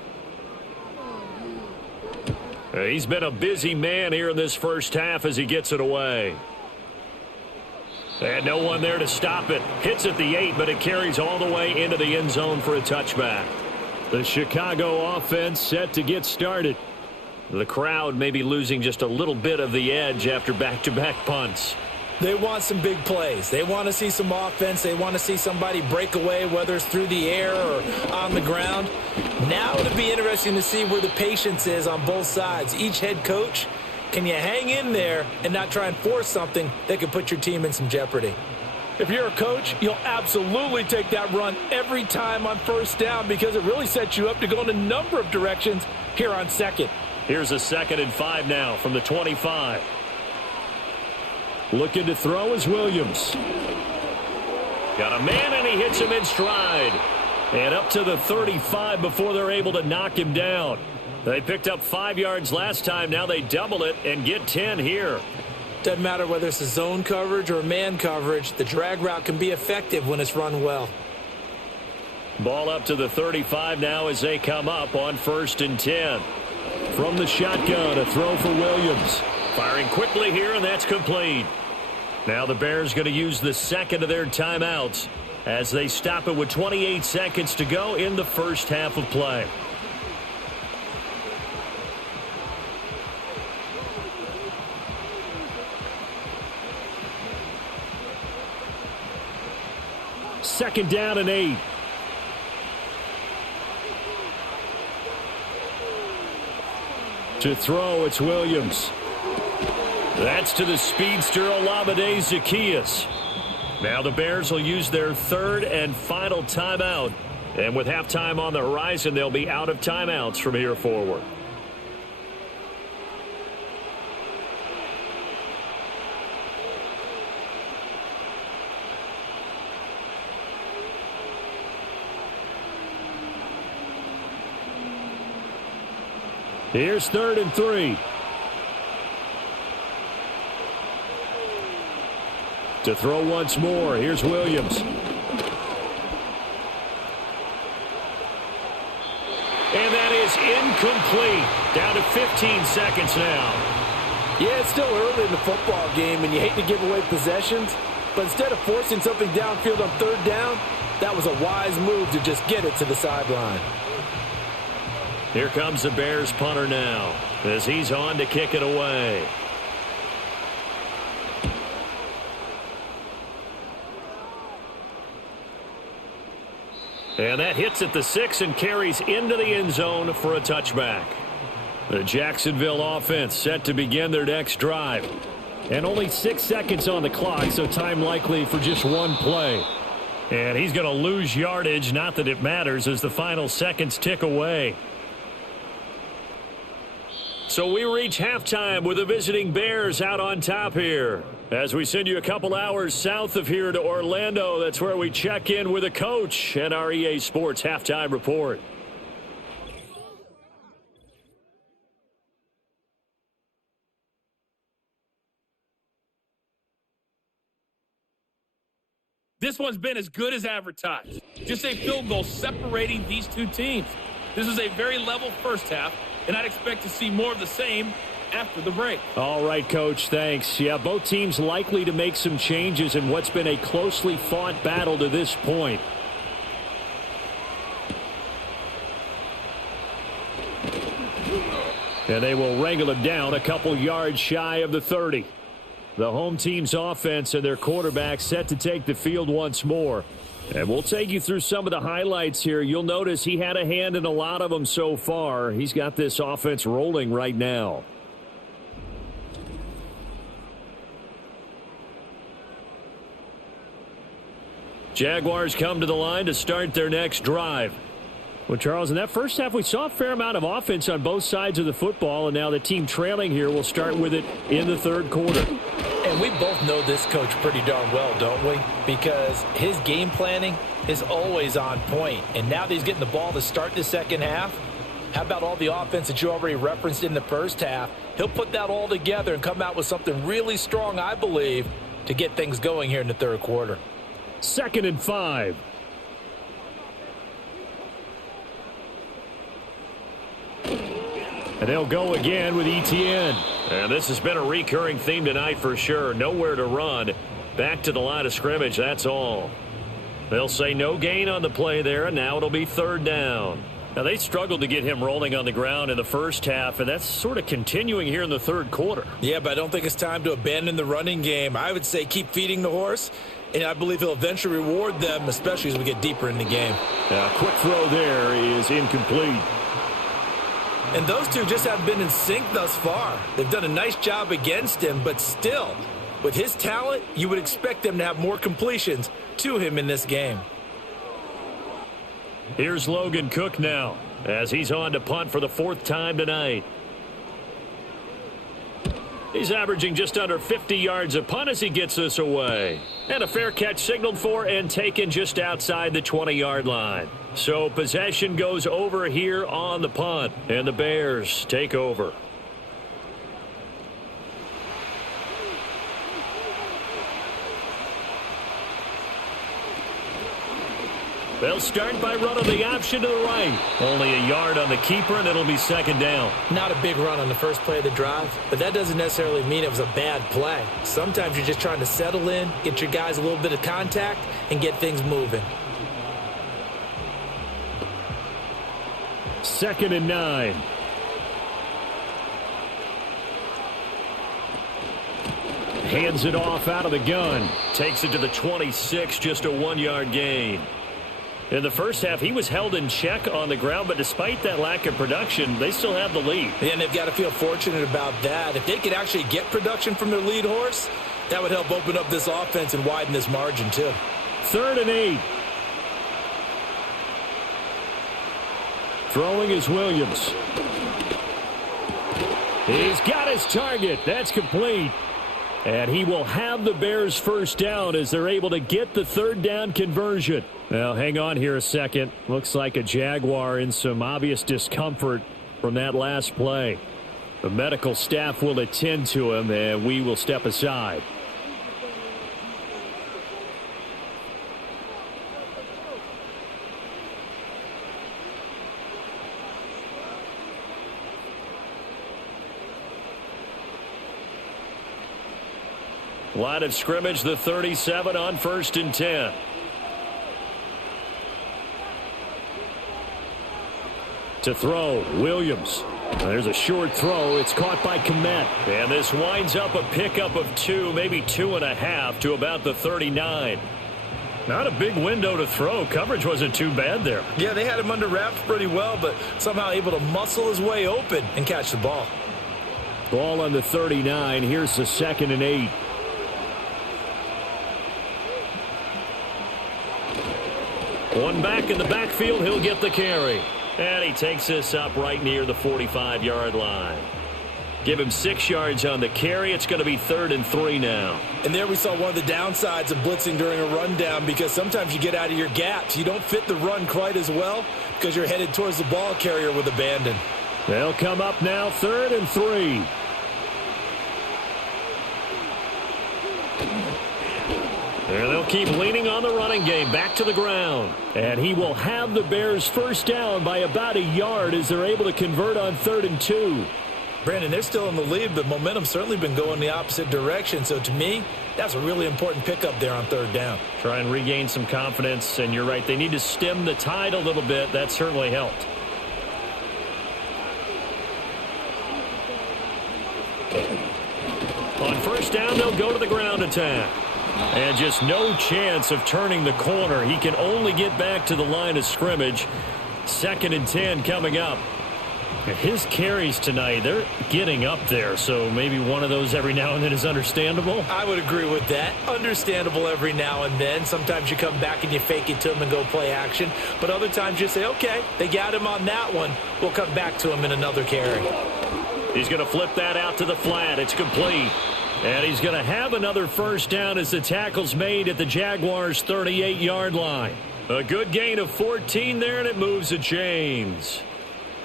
He's been a busy man here in this first half as he gets it away. And no one there to stop it. Hits at the 8, but it carries all the way into the end zone for a touchback. The Chicago offense set to get started. The crowd may be losing just a little bit of the edge after back-to-back punts. They want some big plays. They want to see some offense. They want to see somebody break away, whether it's through the air or on the ground. Now it'll be interesting to see where the patience is on both sides. Each head coach, can you hang in there and not try and force something that could put your team in some jeopardy? If you're a coach, you'll absolutely take that run every time on 1st down because it really sets you up to go in a number of directions here on 2nd. Here's a 2nd and 5 now from the 25. Looking to throw is Williams. Got a man, and he hits him in stride. And up to the 35 before they're able to knock him down. They picked up 5 yards last time. Now they double it and get 10 here. Doesn't matter whether it's a zone coverage or man coverage. The drag route can be effective when it's run well. Ball up to the 35 now as they come up on 1st and 10. From the shotgun, a throw for Williams. Firing quickly here, and that's complete. Now the Bears going to use the second of their timeouts as they stop it with 28 seconds to go in the first half of play. Second down and 8. To throw, it's Williams. That's to the speedster Olamide Zaccheaus. Now the Bears will use their third and final timeout. And with halftime on the horizon, they'll be out of timeouts from here forward. Here's 3rd and 3. To throw once more, here's Williams. And that is incomplete. Down to 15 seconds now. Yeah, it's still early in the football game, and you hate to give away possessions. But instead of forcing something downfield on 3rd down, that was a wise move to just get it to the sideline. Here comes the Bears punter now as he's on to kick it away. And that hits at the 6 and carries into the end zone for a touchback. The Jacksonville offense set to begin their next drive. And only 6 seconds on the clock, so time likely for just one play. And he's going to lose yardage, not that it matters, as the final seconds tick away. So we reach halftime with the visiting Bears out on top here. As we send you a couple hours south of here to Orlando, that's where we check in with a coach and our EA Sports halftime report. This one's been as good as advertised. Just a field goal separating these two teams. This is a very level first half, and I'd expect to see more of the same after the break. All right, Coach, thanks. Yeah, both teams likely to make some changes in what's been a closely fought battle to this point. And they will wrangle him down a couple yards shy of the 30. The home team's offense and their quarterback set to take the field once more. And we'll take you through some of the highlights here. You'll notice he had a hand in a lot of them so far. He's got this offense rolling right now. Jaguars come to the line to start their next drive. Well, Charles, in that first half, we saw a fair amount of offense on both sides of the football, and now the team trailing here will start with it in the third quarter. And we both know this coach pretty darn well, don't we? Because his game planning is always on point. And now that he's getting the ball to start the second half, how about all the offense that you already referenced in the first half? He'll put that all together and come out with something really strong, I believe, to get things going here in the third quarter. 2nd and 5. And they'll go again with Etienne. And this has been a recurring theme tonight for sure. Nowhere to run. Back to the line of scrimmage, that's all. They'll say no gain on the play there, and now it'll be 3rd down. Now, they struggled to get him rolling on the ground in the first half, and that's sort of continuing here in the third quarter. Yeah, but I don't think it's time to abandon the running game. I would say keep feeding the horse, and I believe he'll eventually reward them, especially as we get deeper in the game. Quick throw there is incomplete. And those two just haven't been in sync thus far. They've done a nice job against him, but still, with his talent, you would expect them to have more completions to him in this game. Here's Logan Cook now as he's on to punt for the 4th time tonight. He's averaging just under 50 yards a punt as he gets this away. And a fair catch signaled for and taken just outside the 20-yard line. So possession goes over here on the punt, and the Bears take over. They'll start by running the option to the right. Only a yard on the keeper, and it'll be second down. Not a big run on the first play of the drive, but that doesn't necessarily mean it was a bad play. Sometimes you're just trying to settle in, get your guys a little bit of contact, and get things moving. 2nd and 9. Hands it off out of the gun. Takes it to the 26, just a 1-yard gain. In the first half, he was held in check on the ground, but despite that lack of production, they still have the lead. And they've got to feel fortunate about that. If they could actually get production from their lead horse, that would help open up this offense and widen this margin too. 3rd and 8. Throwing is Williams. He's got his target. That's complete. And he will have the Bears first down as they're able to get the 3rd down conversion. Now, hang on here a second. Looks like a Jaguar in some obvious discomfort from that last play. The medical staff will attend to him, and we will step aside. Line of scrimmage, the 37 on 1st and 10. To throw, Williams. There's a short throw. It's caught by Komet. And this winds up a pickup of 2, maybe 2.5 to about the 39. Not a big window to throw. Coverage wasn't too bad there. Yeah, they had him under wraps pretty well, but somehow able to muscle his way open and catch the ball. Ball on the 39. Here's the 2nd and 8. One back in the backfield, he'll get the carry. And he takes this up right near the 45-yard line. Give him 6 yards on the carry. It's going to be 3rd and 3 now. And there we saw one of the downsides of blitzing during a rundown, because sometimes you get out of your gaps. You don't fit the run quite as well because you're headed towards the ball carrier with abandon. They'll come up now 3rd and 3. And they'll keep leaning on the running game. Back to the ground. And he will have the Bears first down by about a yard as they're able to convert on 3rd and 2. Brandon, they're still in the lead, but momentum's certainly been going the opposite direction. So to me, that's a really important pickup there on 3rd down. Try and regain some confidence. And you're right, they need to stem the tide a little bit. That certainly helped. On 1st down, they'll go to the ground attack. And just no chance of turning the corner. He can only get back to the line of scrimmage. 2nd and 10 coming up. His carries tonight, they're getting up there, so maybe one of those every now and then is understandable. I would agree with that. Understandable every now and then. Sometimes you come back and you fake it to him and go play action. But other times you say, okay, they got him on that one. We'll come back to him in another carry. He's going to flip that out to the flat. It's complete. And he's going to have another first down as the tackle's made at the Jaguars' 38-yard line. A good gain of 14 there, and it moves the chains.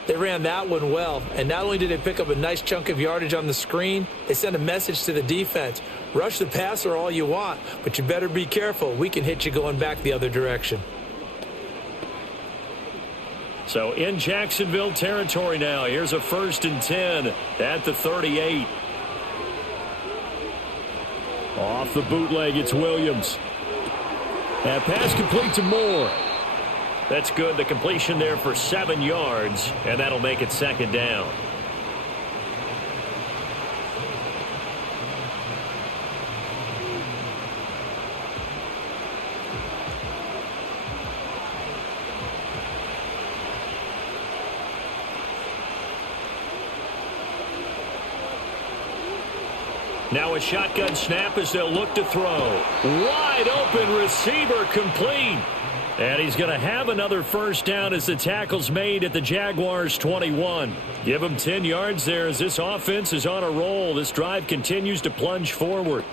They ran that one well, and not only did they pick up a nice chunk of yardage on the screen, they sent a message to the defense. Rush the passer all you want, but you better be careful. We can hit you going back the other direction. So in Jacksonville territory now. Here's a 1st and 10 at the 38. Off the bootleg, it's Williams. That pass complete to Moore. That's good. The completion there for 7 yards, and that'll make it 2nd down. Now a shotgun snap as they'll look to throw. Wide open receiver complete. And he's going to have another first down as the tackle's made at the Jaguars' 21. Give him 10 yards there as this offense is on a roll. This drive continues to plunge forward.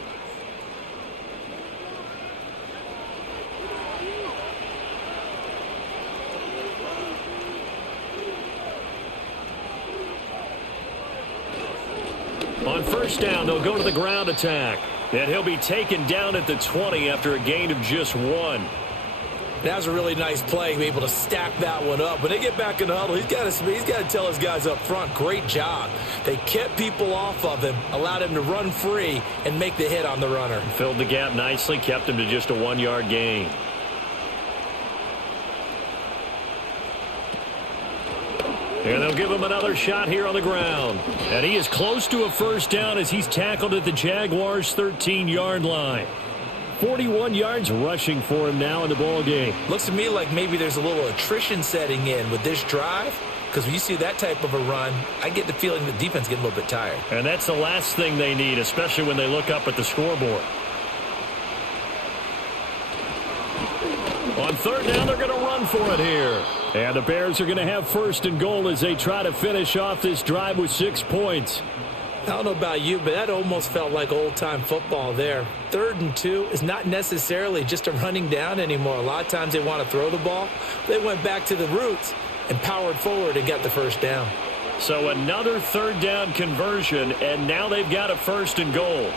On first down, they'll go to the ground attack. And he'll be taken down at the 20 after a gain of just 1. That was a really nice play, be able to stack that one up. When they get back in the huddle, he's got to tell his guys up front, great job. They kept people off of him, allowed him to run free and make the hit on the runner. Filled the gap nicely, kept him to just a 1-yard gain. And they'll give him another shot here on the ground. And he is close to a first down as he's tackled at the Jaguars' 13-yard line. 41 yards rushing for him now in the ball game. Looks to me like maybe there's a little attrition setting in with this drive, because when you see that type of a run, I get the feeling the defense getting a little bit tired. And that's the last thing they need, especially when they look up at the scoreboard. On third down, they're going to run for it here. And the Bears are going to have first and goal as they try to finish off this drive with 6 points. I don't know about you, but that almost felt like old-time football there. 3rd and 2 is not necessarily just a running down anymore. A lot of times they want to throw the ball. They went back to the roots and powered forward and got the first down. So another third down conversion, and now they've got a first and goal.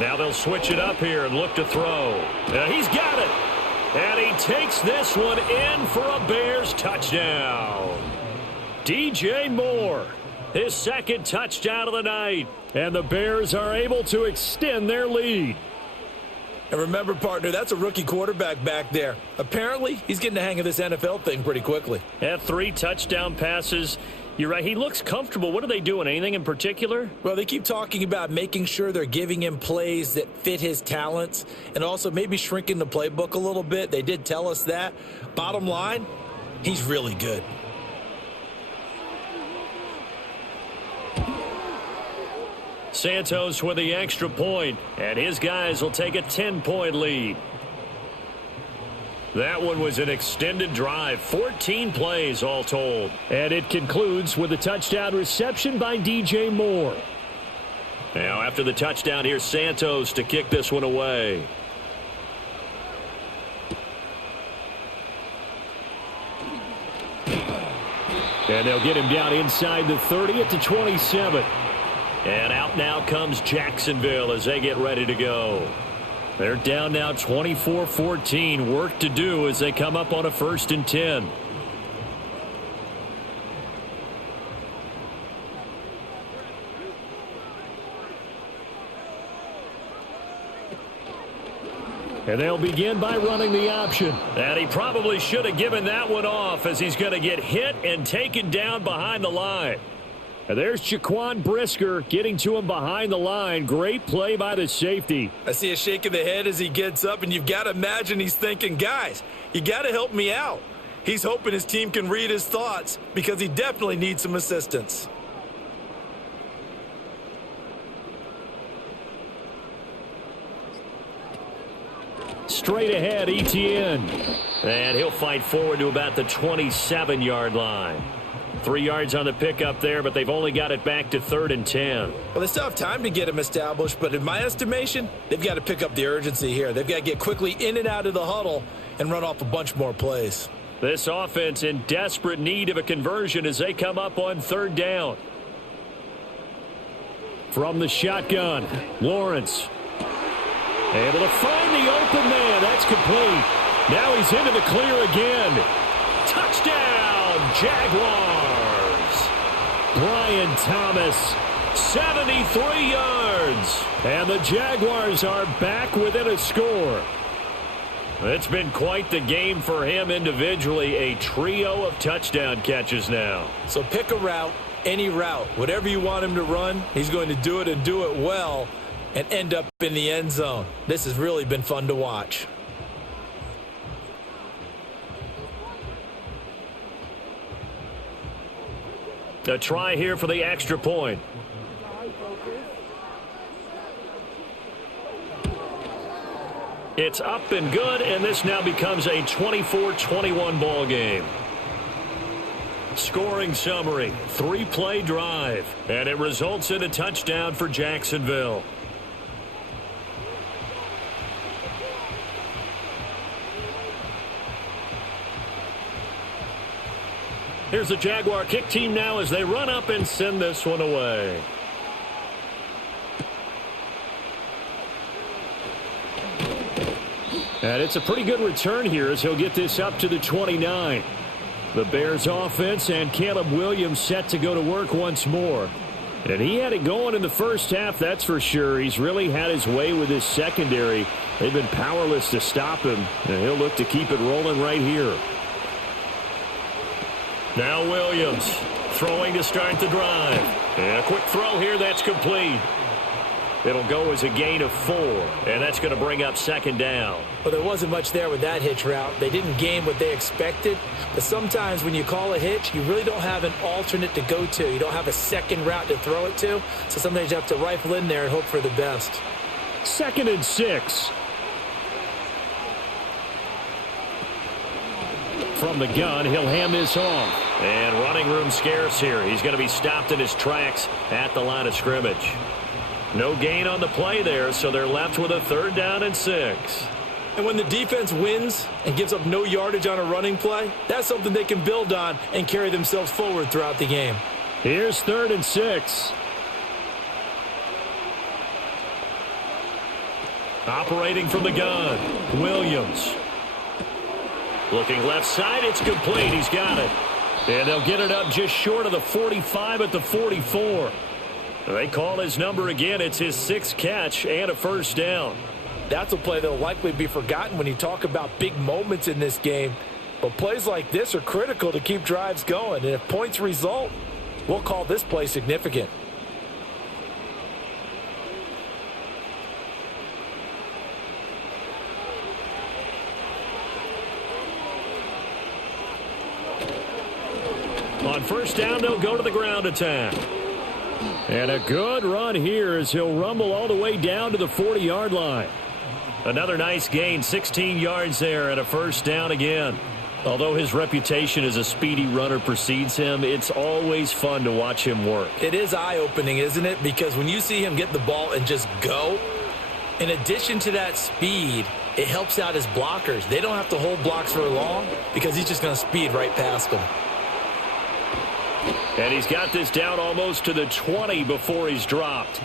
Now they'll switch it up here and look to throw. He's got it. And he takes this one in for a Bears touchdown. DJ Moore, his second touchdown of the night. And the Bears are able to extend their lead. And remember, partner, that's a rookie quarterback back there. Apparently, he's getting the hang of this NFL thing pretty quickly. Had 3 touchdown passes. You're right. He looks comfortable. What are they doing? Anything in particular? Well, they keep talking about making sure they're giving him plays that fit his talents and also maybe shrinking the playbook a little bit. They did tell us that. Bottom line, he's really good. Santos with the extra point, and his guys will take a 10-point lead. That one was an extended drive, 14 plays all told. And it concludes with a touchdown reception by DJ Moore. Now after the touchdown, here's Santos to kick this one away. And they'll get him down inside the 30 at the 27. And out now comes Jacksonville as they get ready to go. They're down now 24-14. Work to do as they come up on a 1st and 10. And they'll begin by running the option. And he probably should have given that one off as he's going to get hit and taken down behind the line. And there's Jaquan Brisker getting to him behind the line. Great play by the safety. I see a shake of the head as he gets up, and you've got to imagine he's thinking, guys, you got to help me out. He's hoping his team can read his thoughts because he definitely needs some assistance. Straight ahead, Etienne. And he'll fight forward to about the 27-yard line. 3 yards on the pickup there, but they've only got it back to 3rd and 10. Well, they still have time to get him established, but in my estimation, they've got to pick up the urgency here. They've got to get quickly in and out of the huddle and run off a bunch more plays. This offense in desperate need of a conversion as they come up on 3rd down. From the shotgun, Lawrence. Able to find the open man. That's complete. Now he's into the clear again. Touchdown, Jaguars. Brian Thomas, 73 yards. And the Jaguars are back within a score. It's been quite the game for him individually. A trio of touchdown catches now. So pick a route, any route. Whatever you want him to run, he's going to do it and do it well and end up in the end zone. This has really been fun to watch. A try here for the extra point. It's up and good, and this now becomes a 24-21 ball game. Scoring summary, 3-play drive, and it results in a touchdown for Jacksonville. Here's the Jaguar kick team now as they run up and send this one away. And it's a pretty good return here as he'll get this up to the 29. The Bears offense and Caleb Williams set to go to work once more. And he had it going in the first half, that's for sure. He's really had his way with his secondary. They've been powerless to stop him, and he'll look to keep it rolling right here. Now Williams throwing to start the drive. And a quick throw here, that's complete. It'll go as a gain of 4, and that's going to bring up second down. Well, there wasn't much there with that hitch route. They didn't gain what they expected, but sometimes when you call a hitch, you really don't have an alternate to go to. You don't have a second route to throw it to, so sometimes you have to rifle in there and hope for the best. 2nd and 6. From the gun, he'll hand this off. And running room scarce here. He's going to be stopped in his tracks at the line of scrimmage. No gain on the play there, so they're left with a 3rd down and 6. And when the defense wins and gives up no yardage on a running play, that's something they can build on and carry themselves forward throughout the game. Here's 3rd and 6. Operating from the gun, Williams. Looking left side, it's complete. He's got it. And they'll get it up just short of the 45 at the 44. They call his number again. It's his 6th catch and a 1st down. That's a play that will likely be forgotten when you talk about big moments in this game. But plays like this are critical to keep drives going. And if points result, we'll call this play significant. On 1st down, they'll go to the ground attack. And a good run here as he'll rumble all the way down to the 40-yard line. Another nice gain, 16 yards there and a 1st down again. Although his reputation as a speedy runner precedes him, it's always fun to watch him work. It is eye-opening, isn't it? Because when you see him get the ball and just go, in addition to that speed, it helps out his blockers. They don't have to hold blocks for long because he's just going to speed right past them. And he's got this down almost to the 20 before he's dropped.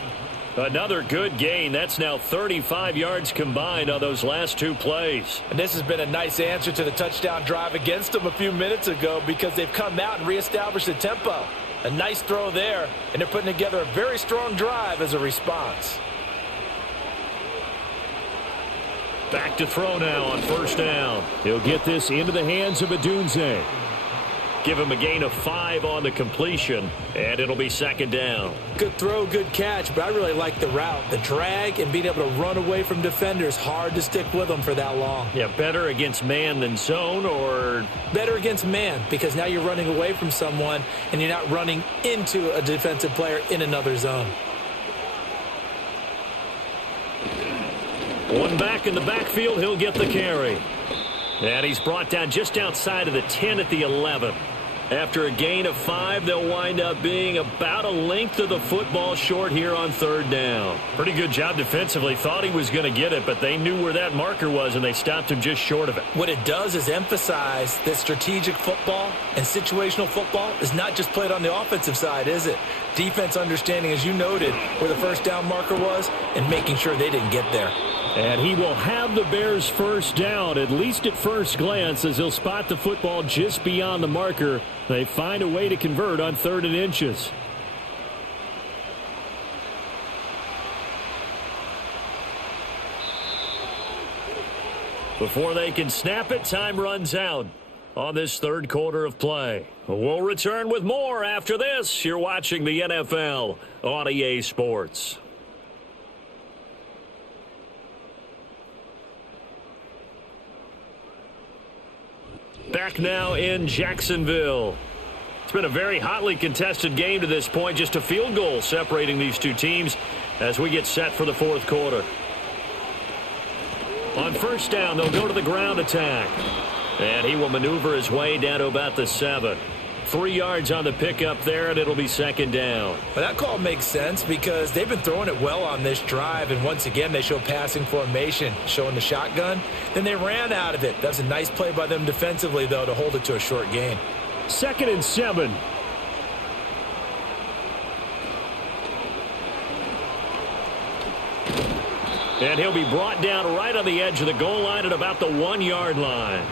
Another good gain. That's now 35 yards combined on those last 2 plays. And this has been a nice answer to the touchdown drive against them a few minutes ago because they've come out and reestablished the tempo. A nice throw there, and they're putting together a very strong drive as a response. Back to throw now on 1st down. He'll get this into the hands of Adunze. Give him a gain of 5 on the completion, and it'll be 2nd down. Good throw, good catch, but I really like the route. The drag and being able to run away from defenders, hard to stick with them for that long. Yeah, better against man than zone, or? Better against man, because now you're running away from someone, and you're not running into a defensive player in another zone. One back in the backfield, he'll get the carry. And he's brought down just outside of the 10 at the 11. After a gain of 5, they'll wind up being about a length of the football short here on 3rd down. Pretty good job defensively. Thought he was going to get it, but they knew where that marker was, and they stopped him just short of it. What it does is emphasize that strategic football and situational football is not just played on the offensive side, is it? Defense understanding, as you noted, where the 1st down marker was and making sure they didn't get there. And he will have the Bears' 1st down, at least at first glance, as he'll spot the football just beyond the marker. They find a way to convert on 3rd and inches. Before they can snap it, time runs out on this 3rd quarter of play. We'll return with more after this. You're watching the NFL on EA Sports. Back now in Jacksonville. It's been a very hotly contested game to this point. Just a field goal separating these two teams as we get set for the 4th quarter. On first down, they'll go to the ground attack. And he will maneuver his way down to about the 7. 3 yards on the pickup there, and it'll be second down. Well, that call makes sense because they've been throwing it well on this drive, and once again, they show passing formation, showing the shotgun. Then they ran out of it. That's a nice play by them defensively, though, to hold it to a short gain. 2nd and 7. And he'll be brought down right on the edge of the goal line at about the 1-yard line.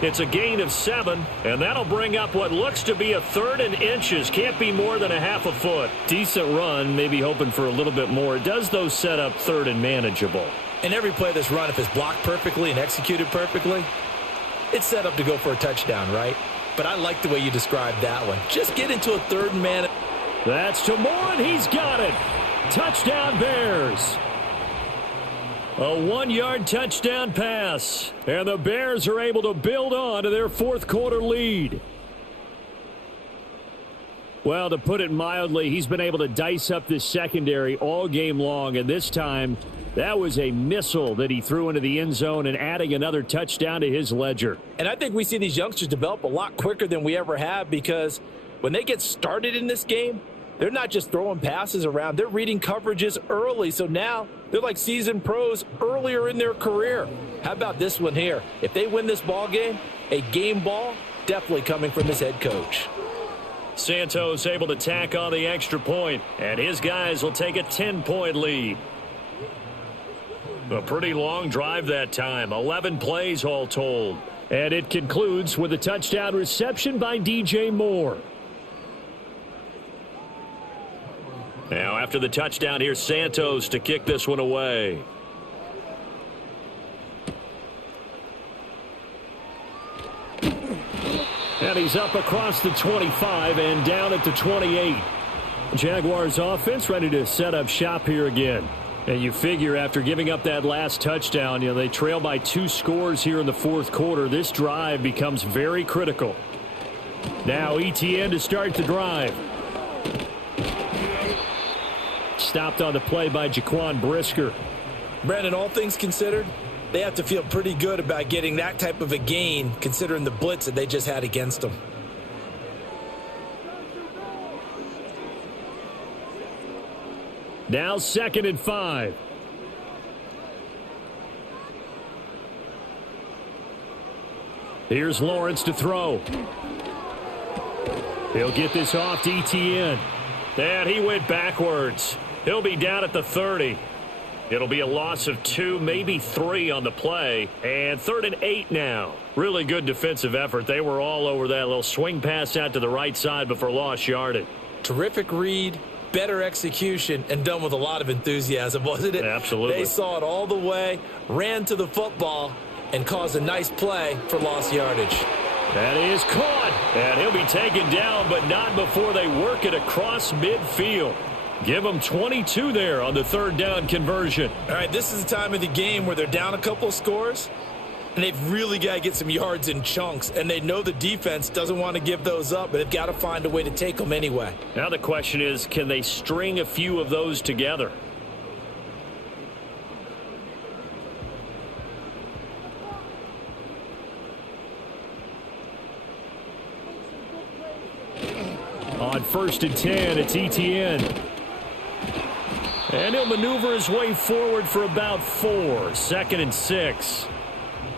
It's a gain of 7, and that'll bring up what looks to be a 3rd and inches. Can't be more than a half a foot. Decent run, maybe hoping for a little bit more. It does, though, set up 3rd and manageable. And every play of this run, if it's blocked perfectly and executed perfectly, it's set up to go for a touchdown, right? But I like the way you described that one. Just get into a 3rd and man. That's to Moore, and he's got it. Touchdown, Bears. A 1-yard touchdown pass, and the Bears are able to build on to their 4th quarter lead. Well, to put it mildly, he's been able to dice up this secondary all game long, and this time that was a missile that he threw into the end zone and adding another touchdown to his ledger. And I think we see these youngsters develop a lot quicker than we ever have because when they get started in this game, they're not just throwing passes around. They're reading coverages early, so now they're like seasoned pros earlier in their career. How about this one here? If they win this ball game, a game ball definitely coming from his head coach. Santos able to tack on the extra point, and his guys will take a 10-point lead. A pretty long drive that time, 11 plays all told. And it concludes with a touchdown reception by DJ Moore. Now after the touchdown, here's Santos to kick this one away. And he's up across the 25 and down at the 28. Jaguars offense ready to set up shop here again. And you figure after giving up that last touchdown, they trail by 2 scores here in the 4th quarter. This drive becomes very critical. Now Etienne to start the drive. Stopped on the play by Jaquan Brisker. Brandon, all things considered, they have to feel pretty good about getting that type of a gain considering the blitz that they just had against them. Now 2nd and 5. Here's Lawrence to throw. He'll get this off to Etienne. And he went backwards. He'll be down at the 30. It'll be a loss of 2, maybe 3 on the play. And 3rd and 8 now. Really good defensive effort. They were all over that little swing pass out to the right side before lost yardage. Terrific read, better execution, and done with a lot of enthusiasm, wasn't it? Absolutely. They saw it all the way, ran to the football, and caused a nice play for lost yardage. That is caught. And he'll be taken down, but not before they work it across midfield. Give them 22 there on the 3rd down conversion. All right, this is the time of the game where they're down a couple of scores, and they've really got to get some yards in chunks, and they know the defense doesn't want to give those up, but they've got to find a way to take them anyway. Now the question is, can they string a few of those together? On 1st and 10, it's Etienne. And he'll maneuver his way forward for about 4. 2nd and 6.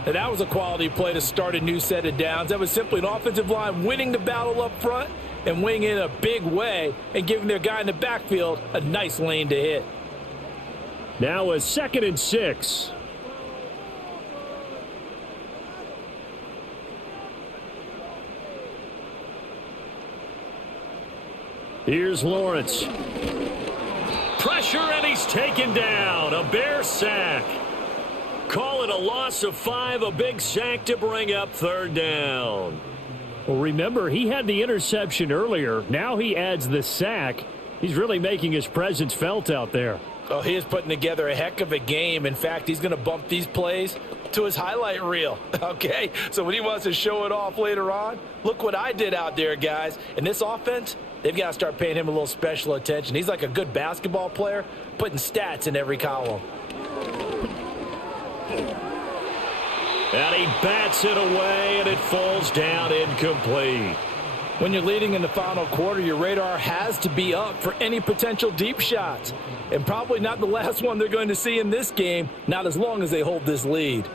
And that was a quality play to start a new set of downs. That was simply an offensive line winning the battle up front and winning in a big way and giving their guy in the backfield a nice lane to hit. Now a 2nd and 6. Here's Lawrence. Pressure, and he's taken down. A Bear sack. Call it a loss of 5, a big sack to bring up 3rd down. Well, remember, he had the interception earlier. Now he adds the sack. He's really making his presence felt out there. Oh, he is putting together a heck of a game. In fact, he's going to bump these plays to his highlight reel, okay? So when he wants to show it off later on, look what I did out there, guys. In this offense, they've got to start paying him a little special attention. He's like a good basketball player, putting stats in every column. And he bats it away, and it falls down incomplete. When you're leading in the final quarter, your radar has to be up for any potential deep shots. And probably not the last one they're going to see in this game, not as long as they hold this lead.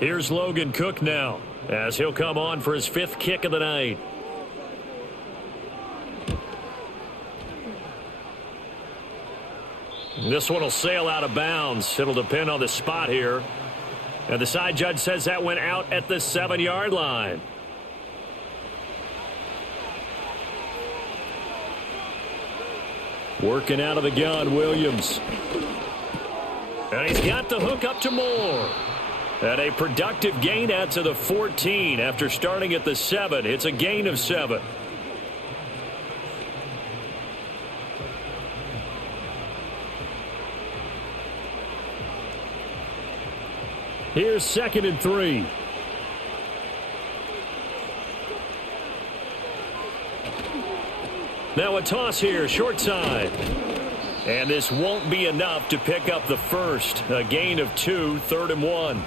Here's Logan Cook now, as he'll come on for his 5th kick of the night. This one will sail out of bounds. It'll depend on the spot here. And the side judge says that went out at the 7-yard line. Working out of the gun, Williams. And he's got the hook up to Moore. And a productive gain out to the 14 after starting at the 7. It's a gain of 7. Here's 2nd and 3. Now a toss here, short side. And this won't be enough to pick up the first. A gain of 2, 3rd and 1.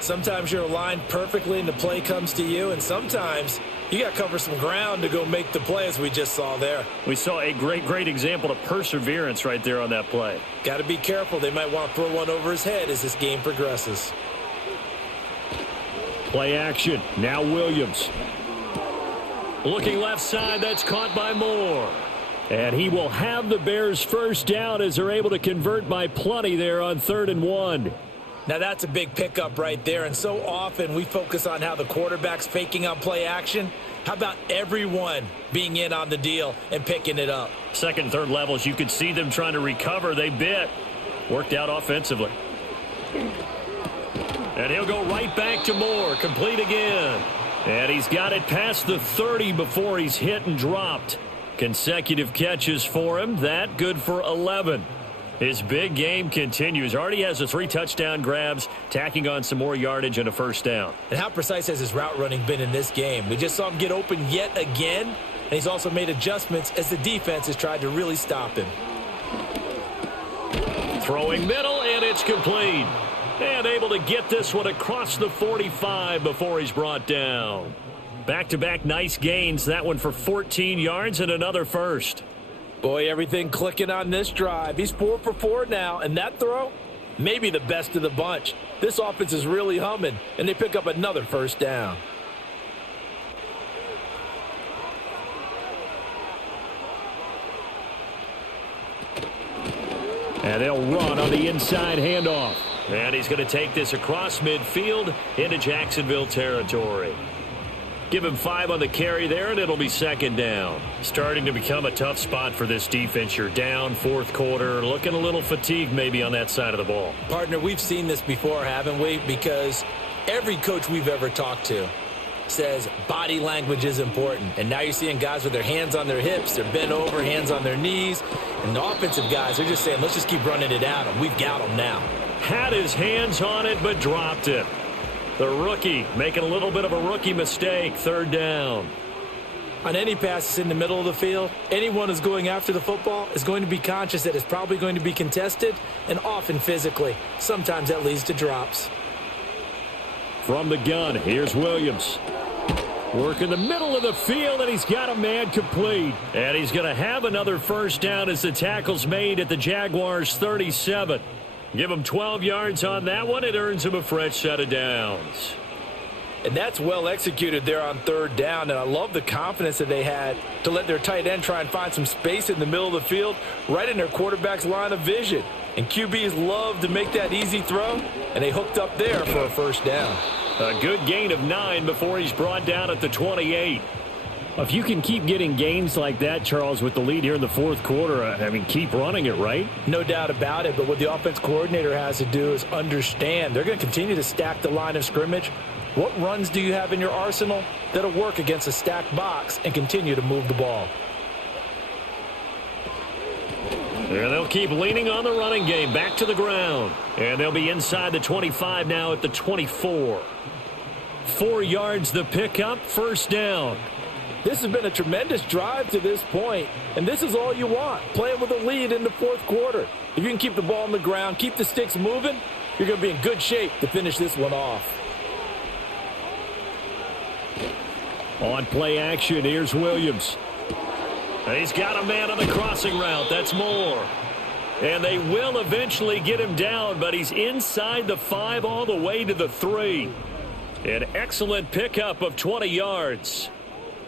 Sometimes you're aligned perfectly and the play comes to you, and sometimes you got to cover some ground to go make the play, as we just saw there. We saw a great example of perseverance right there on that play. Got to be careful. They might want to throw one over his head as this game progresses. Play action. Now Williams. Looking left side. That's caught by Moore. And he will have the Bears first down as they're able to convert by plenty there on 3rd and 1. Now that's a big pickup right there, and so often we focus on how the quarterback's faking on play action. How about everyone being in on the deal and picking it up? 2nd and 3rd levels, you could see them trying to recover. They bit. Worked out offensively. And he'll go right back to Moore. Complete again. And he's got it past the 30 before he's hit and dropped. Consecutive catches for him. That good for 11. His big game continues. Already has the 3 touchdown grabs, tacking on some more yardage and a first down. And how precise has his route running been in this game? We just saw him get open yet again, and he's also made adjustments as the defense has tried to really stop him. Throwing middle, and it's complete. And able to get this one across the 45 before he's brought down. Back-to-back nice gains. That one for 14 yards and another first. Boy, everything clicking on this drive. He's 4 for 4 now, and that throw, maybe the best of the bunch. This offense is really humming, and they pick up another first down. And they'll run on the inside handoff. And he's going to take this across midfield into Jacksonville territory. Give him 5 on the carry there, and it'll be 2nd down. Starting to become a tough spot for this defense. You're down 4th quarter, looking a little fatigued maybe on that side of the ball. Partner, we've seen this before, haven't we? Because every coach we've ever talked to says body language is important. And now you're seeing guys with their hands on their hips, they're bent over, hands on their knees. And the offensive guys are just saying, let's just keep running it at them. We've got them now. Had his hands on it, but dropped it. The rookie making a little bit of a rookie mistake. 3rd down. On any passes in the middle of the field, anyone who's going after the football is going to be conscious that it's probably going to be contested, and often physically. Sometimes that leads to drops. From the gun, here's Williams. Work in the middle of the field, and he's got a man complete. And he's going to have another first down as the tackle's made at the Jaguars' 37. Give him 12 yards on that one. It earns him a fresh set of downs. And that's well executed there on 3rd down. And I love the confidence that they had to let their tight end try and find some space in the middle of the field, right in their quarterback's line of vision. And QBs love to make that easy throw, and they hooked up there for a first down. A good gain of 9 before he's brought down at the 28. If you can keep getting gains like that, Charles, with the lead here in the 4th quarter, I mean, keep running it, right? No doubt about it, but what the offense coordinator has to do is understand they're going to continue to stack the line of scrimmage. What runs do you have in your arsenal that'll work against a stacked box and continue to move the ball? And they'll keep leaning on the running game, back to the ground. And they'll be inside the 25 now at the 24. 4 yards the pickup, first down. This has been a tremendous drive to this point, and this is all you want, playing with a lead in the 4th quarter. If you can keep the ball on the ground, keep the sticks moving, you're going to be in good shape to finish this one off. On play action, here's Williams. He's got a man on the crossing route. That's Moore. And they will eventually get him down, but he's inside the 5 all the way to the 3. An excellent pickup of 20 yards.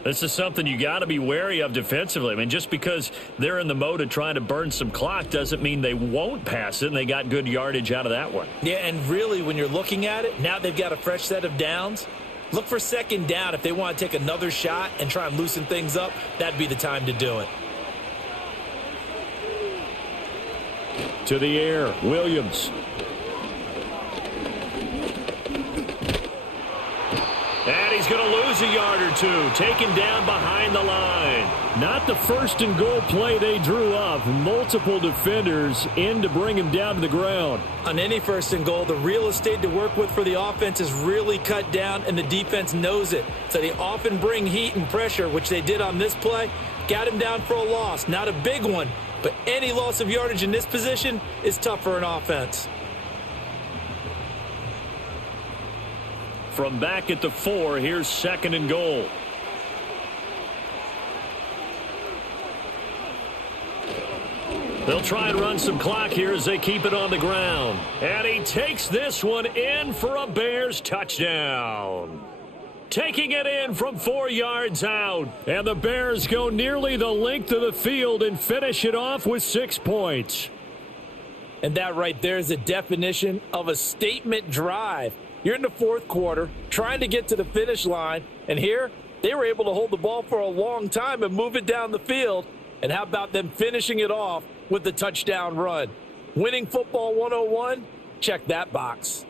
This is something you got to be wary of defensively. I mean, just because they're in the mode of trying to burn some clock doesn't mean they won't pass it, and they got good yardage out of that one. Yeah, and really, when you're looking at it, now they've got a fresh set of downs. Look for second down. If they want to take another shot and try and loosen things up, that'd be the time to do it. To the air, Williams. And he's going to lose a yard or two, taken down behind the line. Not the first and goal play they drew up. Multiple defenders in to bring him down to the ground. On any first and goal, the real estate to work with for the offense is really cut down, and the defense knows it. So they often bring heat and pressure, which they did on this play. Got him down for a loss. Not a big one, but any loss of yardage in this position is tough for an offense. From back at the 4, here's second and goal. They'll try and run some clock here as they keep it on the ground. And he takes this one in for a Bears touchdown. Taking it in from 4 yards out. And the Bears go nearly the length of the field and finish it off with 6 points. And that right there is a definition of a statement drive. You're in the fourth quarter, trying to get to the finish line, and here they were able to hold the ball for a long time and move it down the field. And how about them finishing it off with the touchdown run? Winning football 101? Check that box.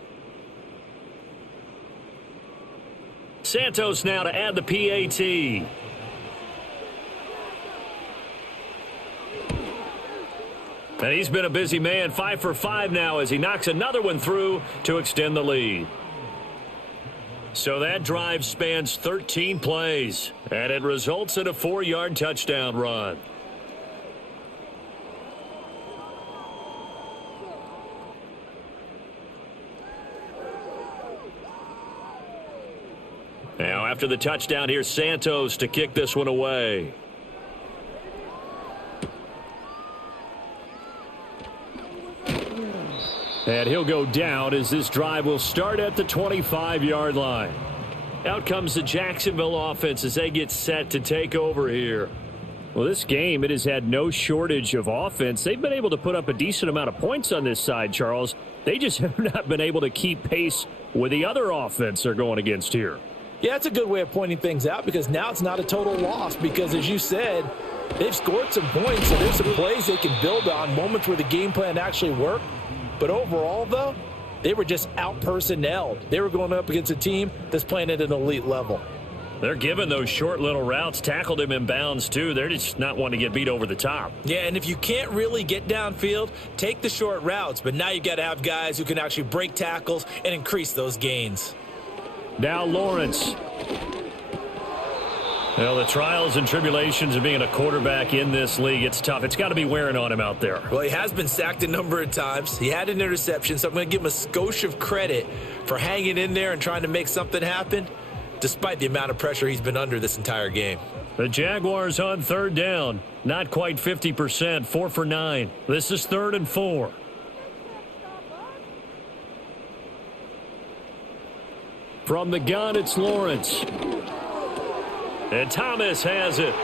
Santos now to add the PAT. And he's been a busy man, 5 for 5 now as he knocks another one through to extend the lead. So that drive spans 13 plays, and it results in a 4-yard touchdown run. Now after the touchdown, here's Santos to kick this one away. And he'll go down as this drive will start at the 25-yard line. Out comes the Jacksonville offense as they get set to take over here. Well, this game, it has had no shortage of offense. They've been able to put up a decent amount of points on this side, Charles. They just have not been able to keep pace with the other offense they're going against here. Yeah, it's a good way of pointing things out because now it's not a total loss because, as you said, they've scored some points, so there's some plays they can build on, moments where the game plan actually worked. But overall, though, they were just out-personnelled. They were going up against a team that's playing at an elite level. They're giving those short little routes, tackled him in bounds, too. They're just not wanting to get beat over the top. Yeah, and if you can't really get downfield, take the short routes. But now you got to have guys who can actually break tackles and increase those gains. Now Lawrence. Well, the trials and tribulations of being a quarterback in this league, it's tough. It's got to be wearing on him out there. Well, he has been sacked a number of times. He had an interception, so I'm going to give him a skosh of credit for hanging in there and trying to make something happen, despite the amount of pressure he's been under this entire game. The Jaguars on third down. Not quite 50%, 4 for 9. This is 3rd and 4. From the gun, it's Lawrence. And Thomas has it.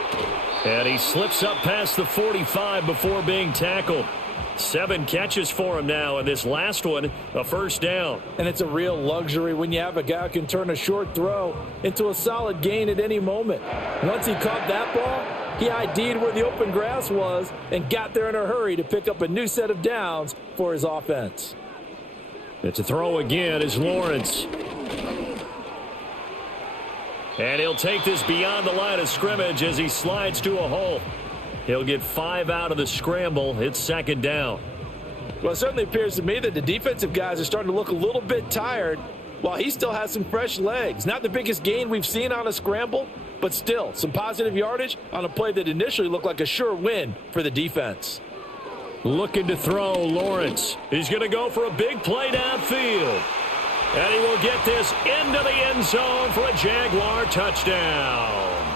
And he slips up past the 45 before being tackled. 7 catches for him now, and this last one, a first down. And it's a real luxury when you have a guy who can turn a short throw into a solid gain at any moment. Once he caught that ball, he ID'd where the open grass was and got there in a hurry to pick up a new set of downs for his offense. It's a throw again is Lawrence. And he'll take this beyond the line of scrimmage as he slides to a hole. He'll get 5 out of the scramble. It's 2nd down. Well, it certainly appears to me that the defensive guys are starting to look a little bit tired while he still has some fresh legs. Not the biggest gain we've seen on a scramble, but still some positive yardage on a play that initially looked like a sure win for the defense. Looking to throw, Lawrence. He's going to go for a big play downfield. And he will get this into the end zone for a Jaguar touchdown.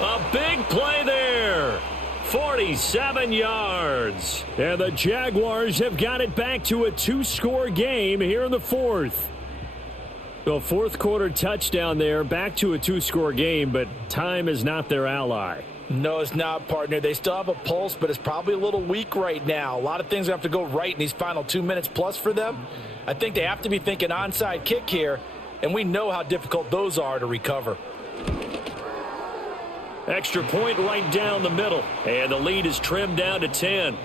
A big play there. 47 yards. And the Jaguars have got it back to a 2-score game here in the fourth. The fourth quarter touchdown there, back to a 2-score game, but time is not their ally. No, it's not, partner. They still have a pulse, but it's probably a little weak right now. A lot of things have to go right in these final 2 minutes plus for them. I think they have to be thinking onside kick here, and we know how difficult those are to recover. Extra point right down the middle, and the lead is trimmed down to 10.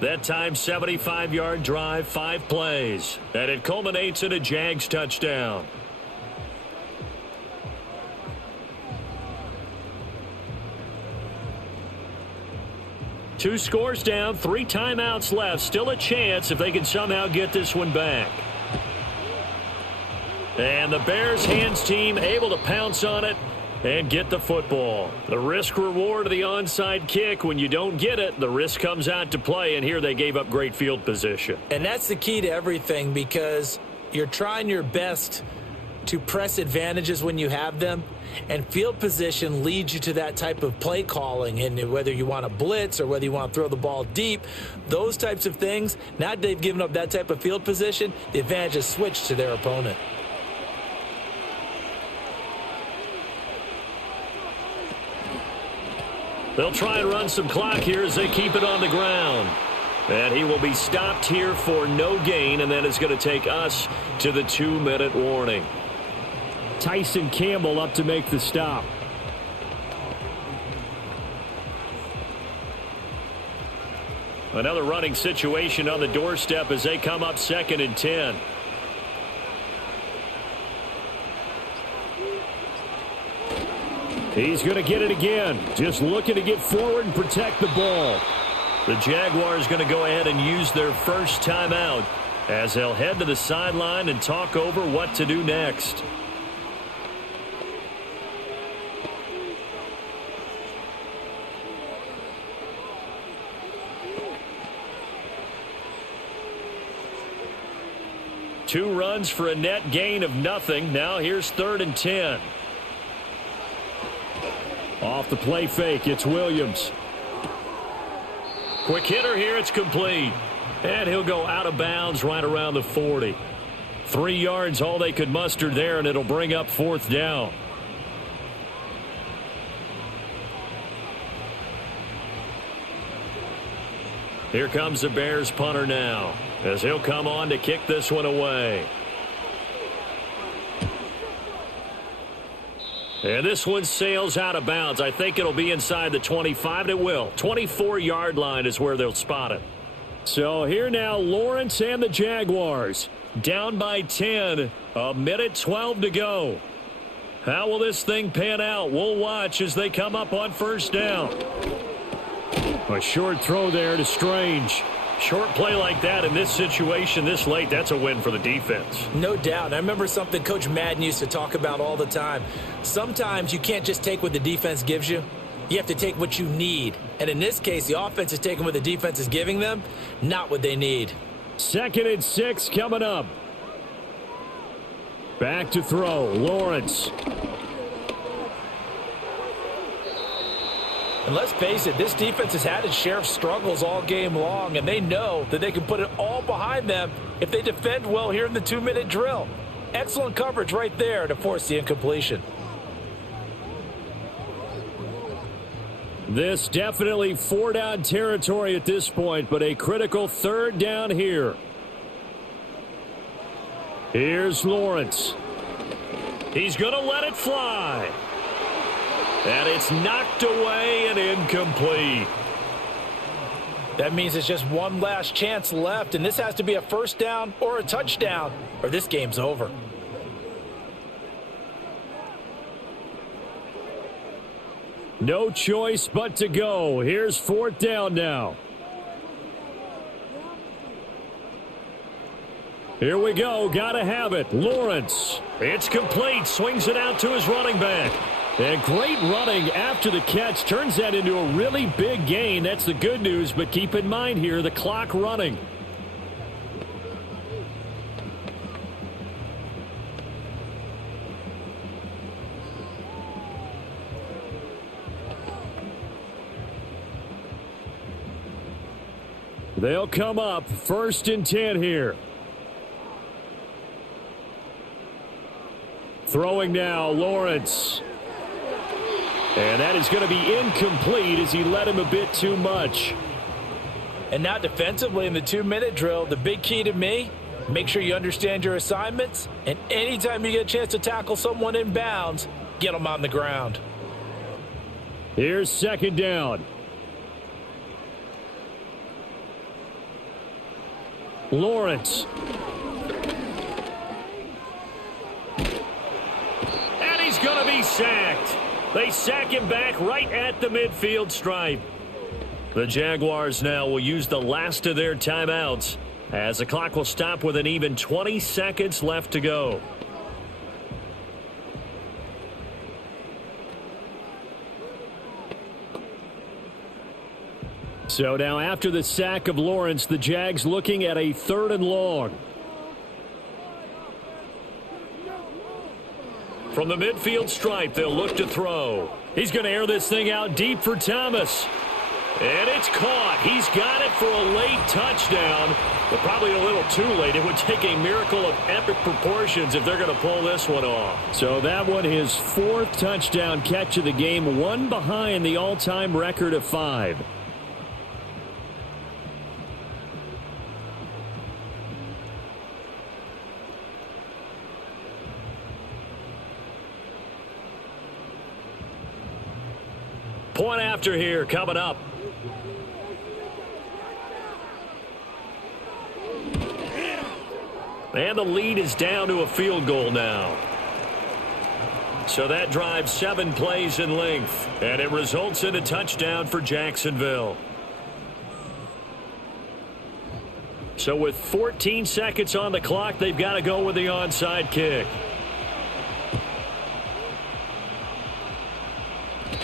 That time, 75-yard drive, 5 plays, and it culminates in a Jags touchdown. Two scores down, 3 timeouts left. Still a chance if they can somehow get this one back. And the Bears hands team able to pounce on it and get the football. The risk reward of the onside kick. When you don't get it, the risk comes out to play, and here they gave up great field position. And that's the key to everything, because you're trying your best to press advantages when you have them, and field position leads you to that type of play calling. And whether you want to blitz or whether you want to throw the ball deep, those types of things, now that they've given up that type of field position, the advantage is switched to their opponent. They'll try and run some clock here as they keep it on the ground. And he will be stopped here for no gain, and then it's going to take us to the 2-minute warning. Tyson Campbell up to make the stop. Another running situation on the doorstep as they come up 2nd and 10. He's going to get it again. Just looking to get forward and protect the ball. The Jaguars going to go ahead and use their first timeout as they'll head to the sideline and talk over what to do next. Two runs for a net gain of nothing. Now here's 3rd and 10. Off the play fake, it's Williams. Quick hitter here, it's complete. And he'll go out of bounds right around the 40. 3 yards, all they could muster there, and it'll bring up 4th down. Here comes the Bears punter now, as he'll come on to kick this one away. And this one sails out of bounds. I think it'll be inside the 25, and it will. 24-yard line is where they'll spot it. So here now, Lawrence and the Jaguars. Down by 10, 1:12 to go. How will this thing pan out? We'll watch as they come up on 1st down. A short throw there to Strange. Short play like that in this situation this late, that's a win for the defense. No doubt. I remember something Coach Madden used to talk about all the time. Sometimes you can't just take what the defense gives you. You have to take what you need. And in this case, the offense is taking what the defense is giving them, not what they need. 2nd and 6 coming up. Back to throw, Lawrence. And let's face it, this defense has had its share of struggles all game long, and they know that they can put it all behind them if they defend well here in the 2-minute drill. Excellent coverage right there to force the incompletion. This definitely 4-down territory at this point, but a critical 3rd down here. Here's Lawrence. He's going to let it fly. And it's knocked away and incomplete. That means it's just one last chance left, and this has to be a 1st down or a touchdown, or this game's over. No choice but to go. Here's 4th down now. Here we go. Got to have it. Lawrence. It's complete. Swings it out to his running back. And great running after the catch turns that into a really big gain. That's the good news, but keep in mind here, the clock running. They'll come up 1st and 10 here. Throwing now, Lawrence. And that is going to be incomplete as he led him a bit too much. And now defensively in the 2-minute drill, the big key to me, make sure you understand your assignments. And anytime you get a chance to tackle someone in bounds, get them on the ground. Here's 2nd down. Lawrence. And he's going to be sacked. They sack him back right at the midfield stripe. The Jaguars now will use the last of their timeouts as the clock will stop with an even 20 seconds left to go. So now after the sack of Lawrence, the Jags looking at a 3rd and long. From the midfield stripe, they'll look to throw. He's going to air this thing out deep for Thomas. And it's caught. He's got it for a late touchdown, but probably a little too late. It would take a miracle of epic proportions if they're going to pull this one off. So that one, his 4th touchdown catch of the game, one behind the all-time record of 5. Point after here coming up. And the lead is down to a field goal now. So that drives 7 plays in length. And it results in a touchdown for Jacksonville. So with 14 seconds on the clock, they've got to go with the onside kick.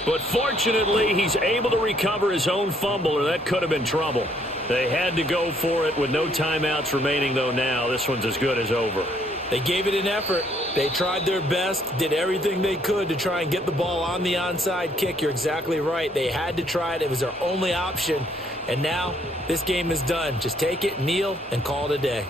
But fortunately, he's able to recover his own fumble, or that could have been trouble. They had to go for it with no timeouts remaining, though now. This one's as good as over. They gave it an effort. They tried their best, did everything they could to try and get the ball on the onside kick. You're exactly right. They had to try it. It was their only option. And now this game is done. Just take it, kneel, and call it a day.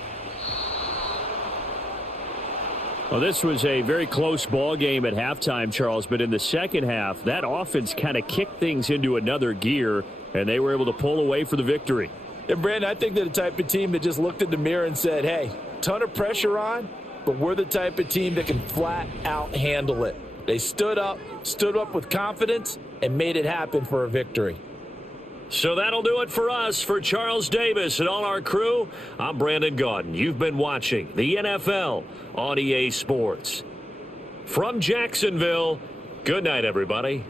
Well, this was a very close ball game at halftime, Charles, but in the second half, that offense kind of kicked things into another gear, and they were able to pull away for the victory. And, Brandon, I think they're the type of team that just looked in the mirror and said, hey, ton of pressure on, but we're the type of team that can flat out handle it. They stood up with confidence, and made it happen for a victory. So that'll do it for us. For Charles Davis and all our crew, I'm Brandon Gaudin. You've been watching the NFL on EA Sports. From Jacksonville, good night, everybody.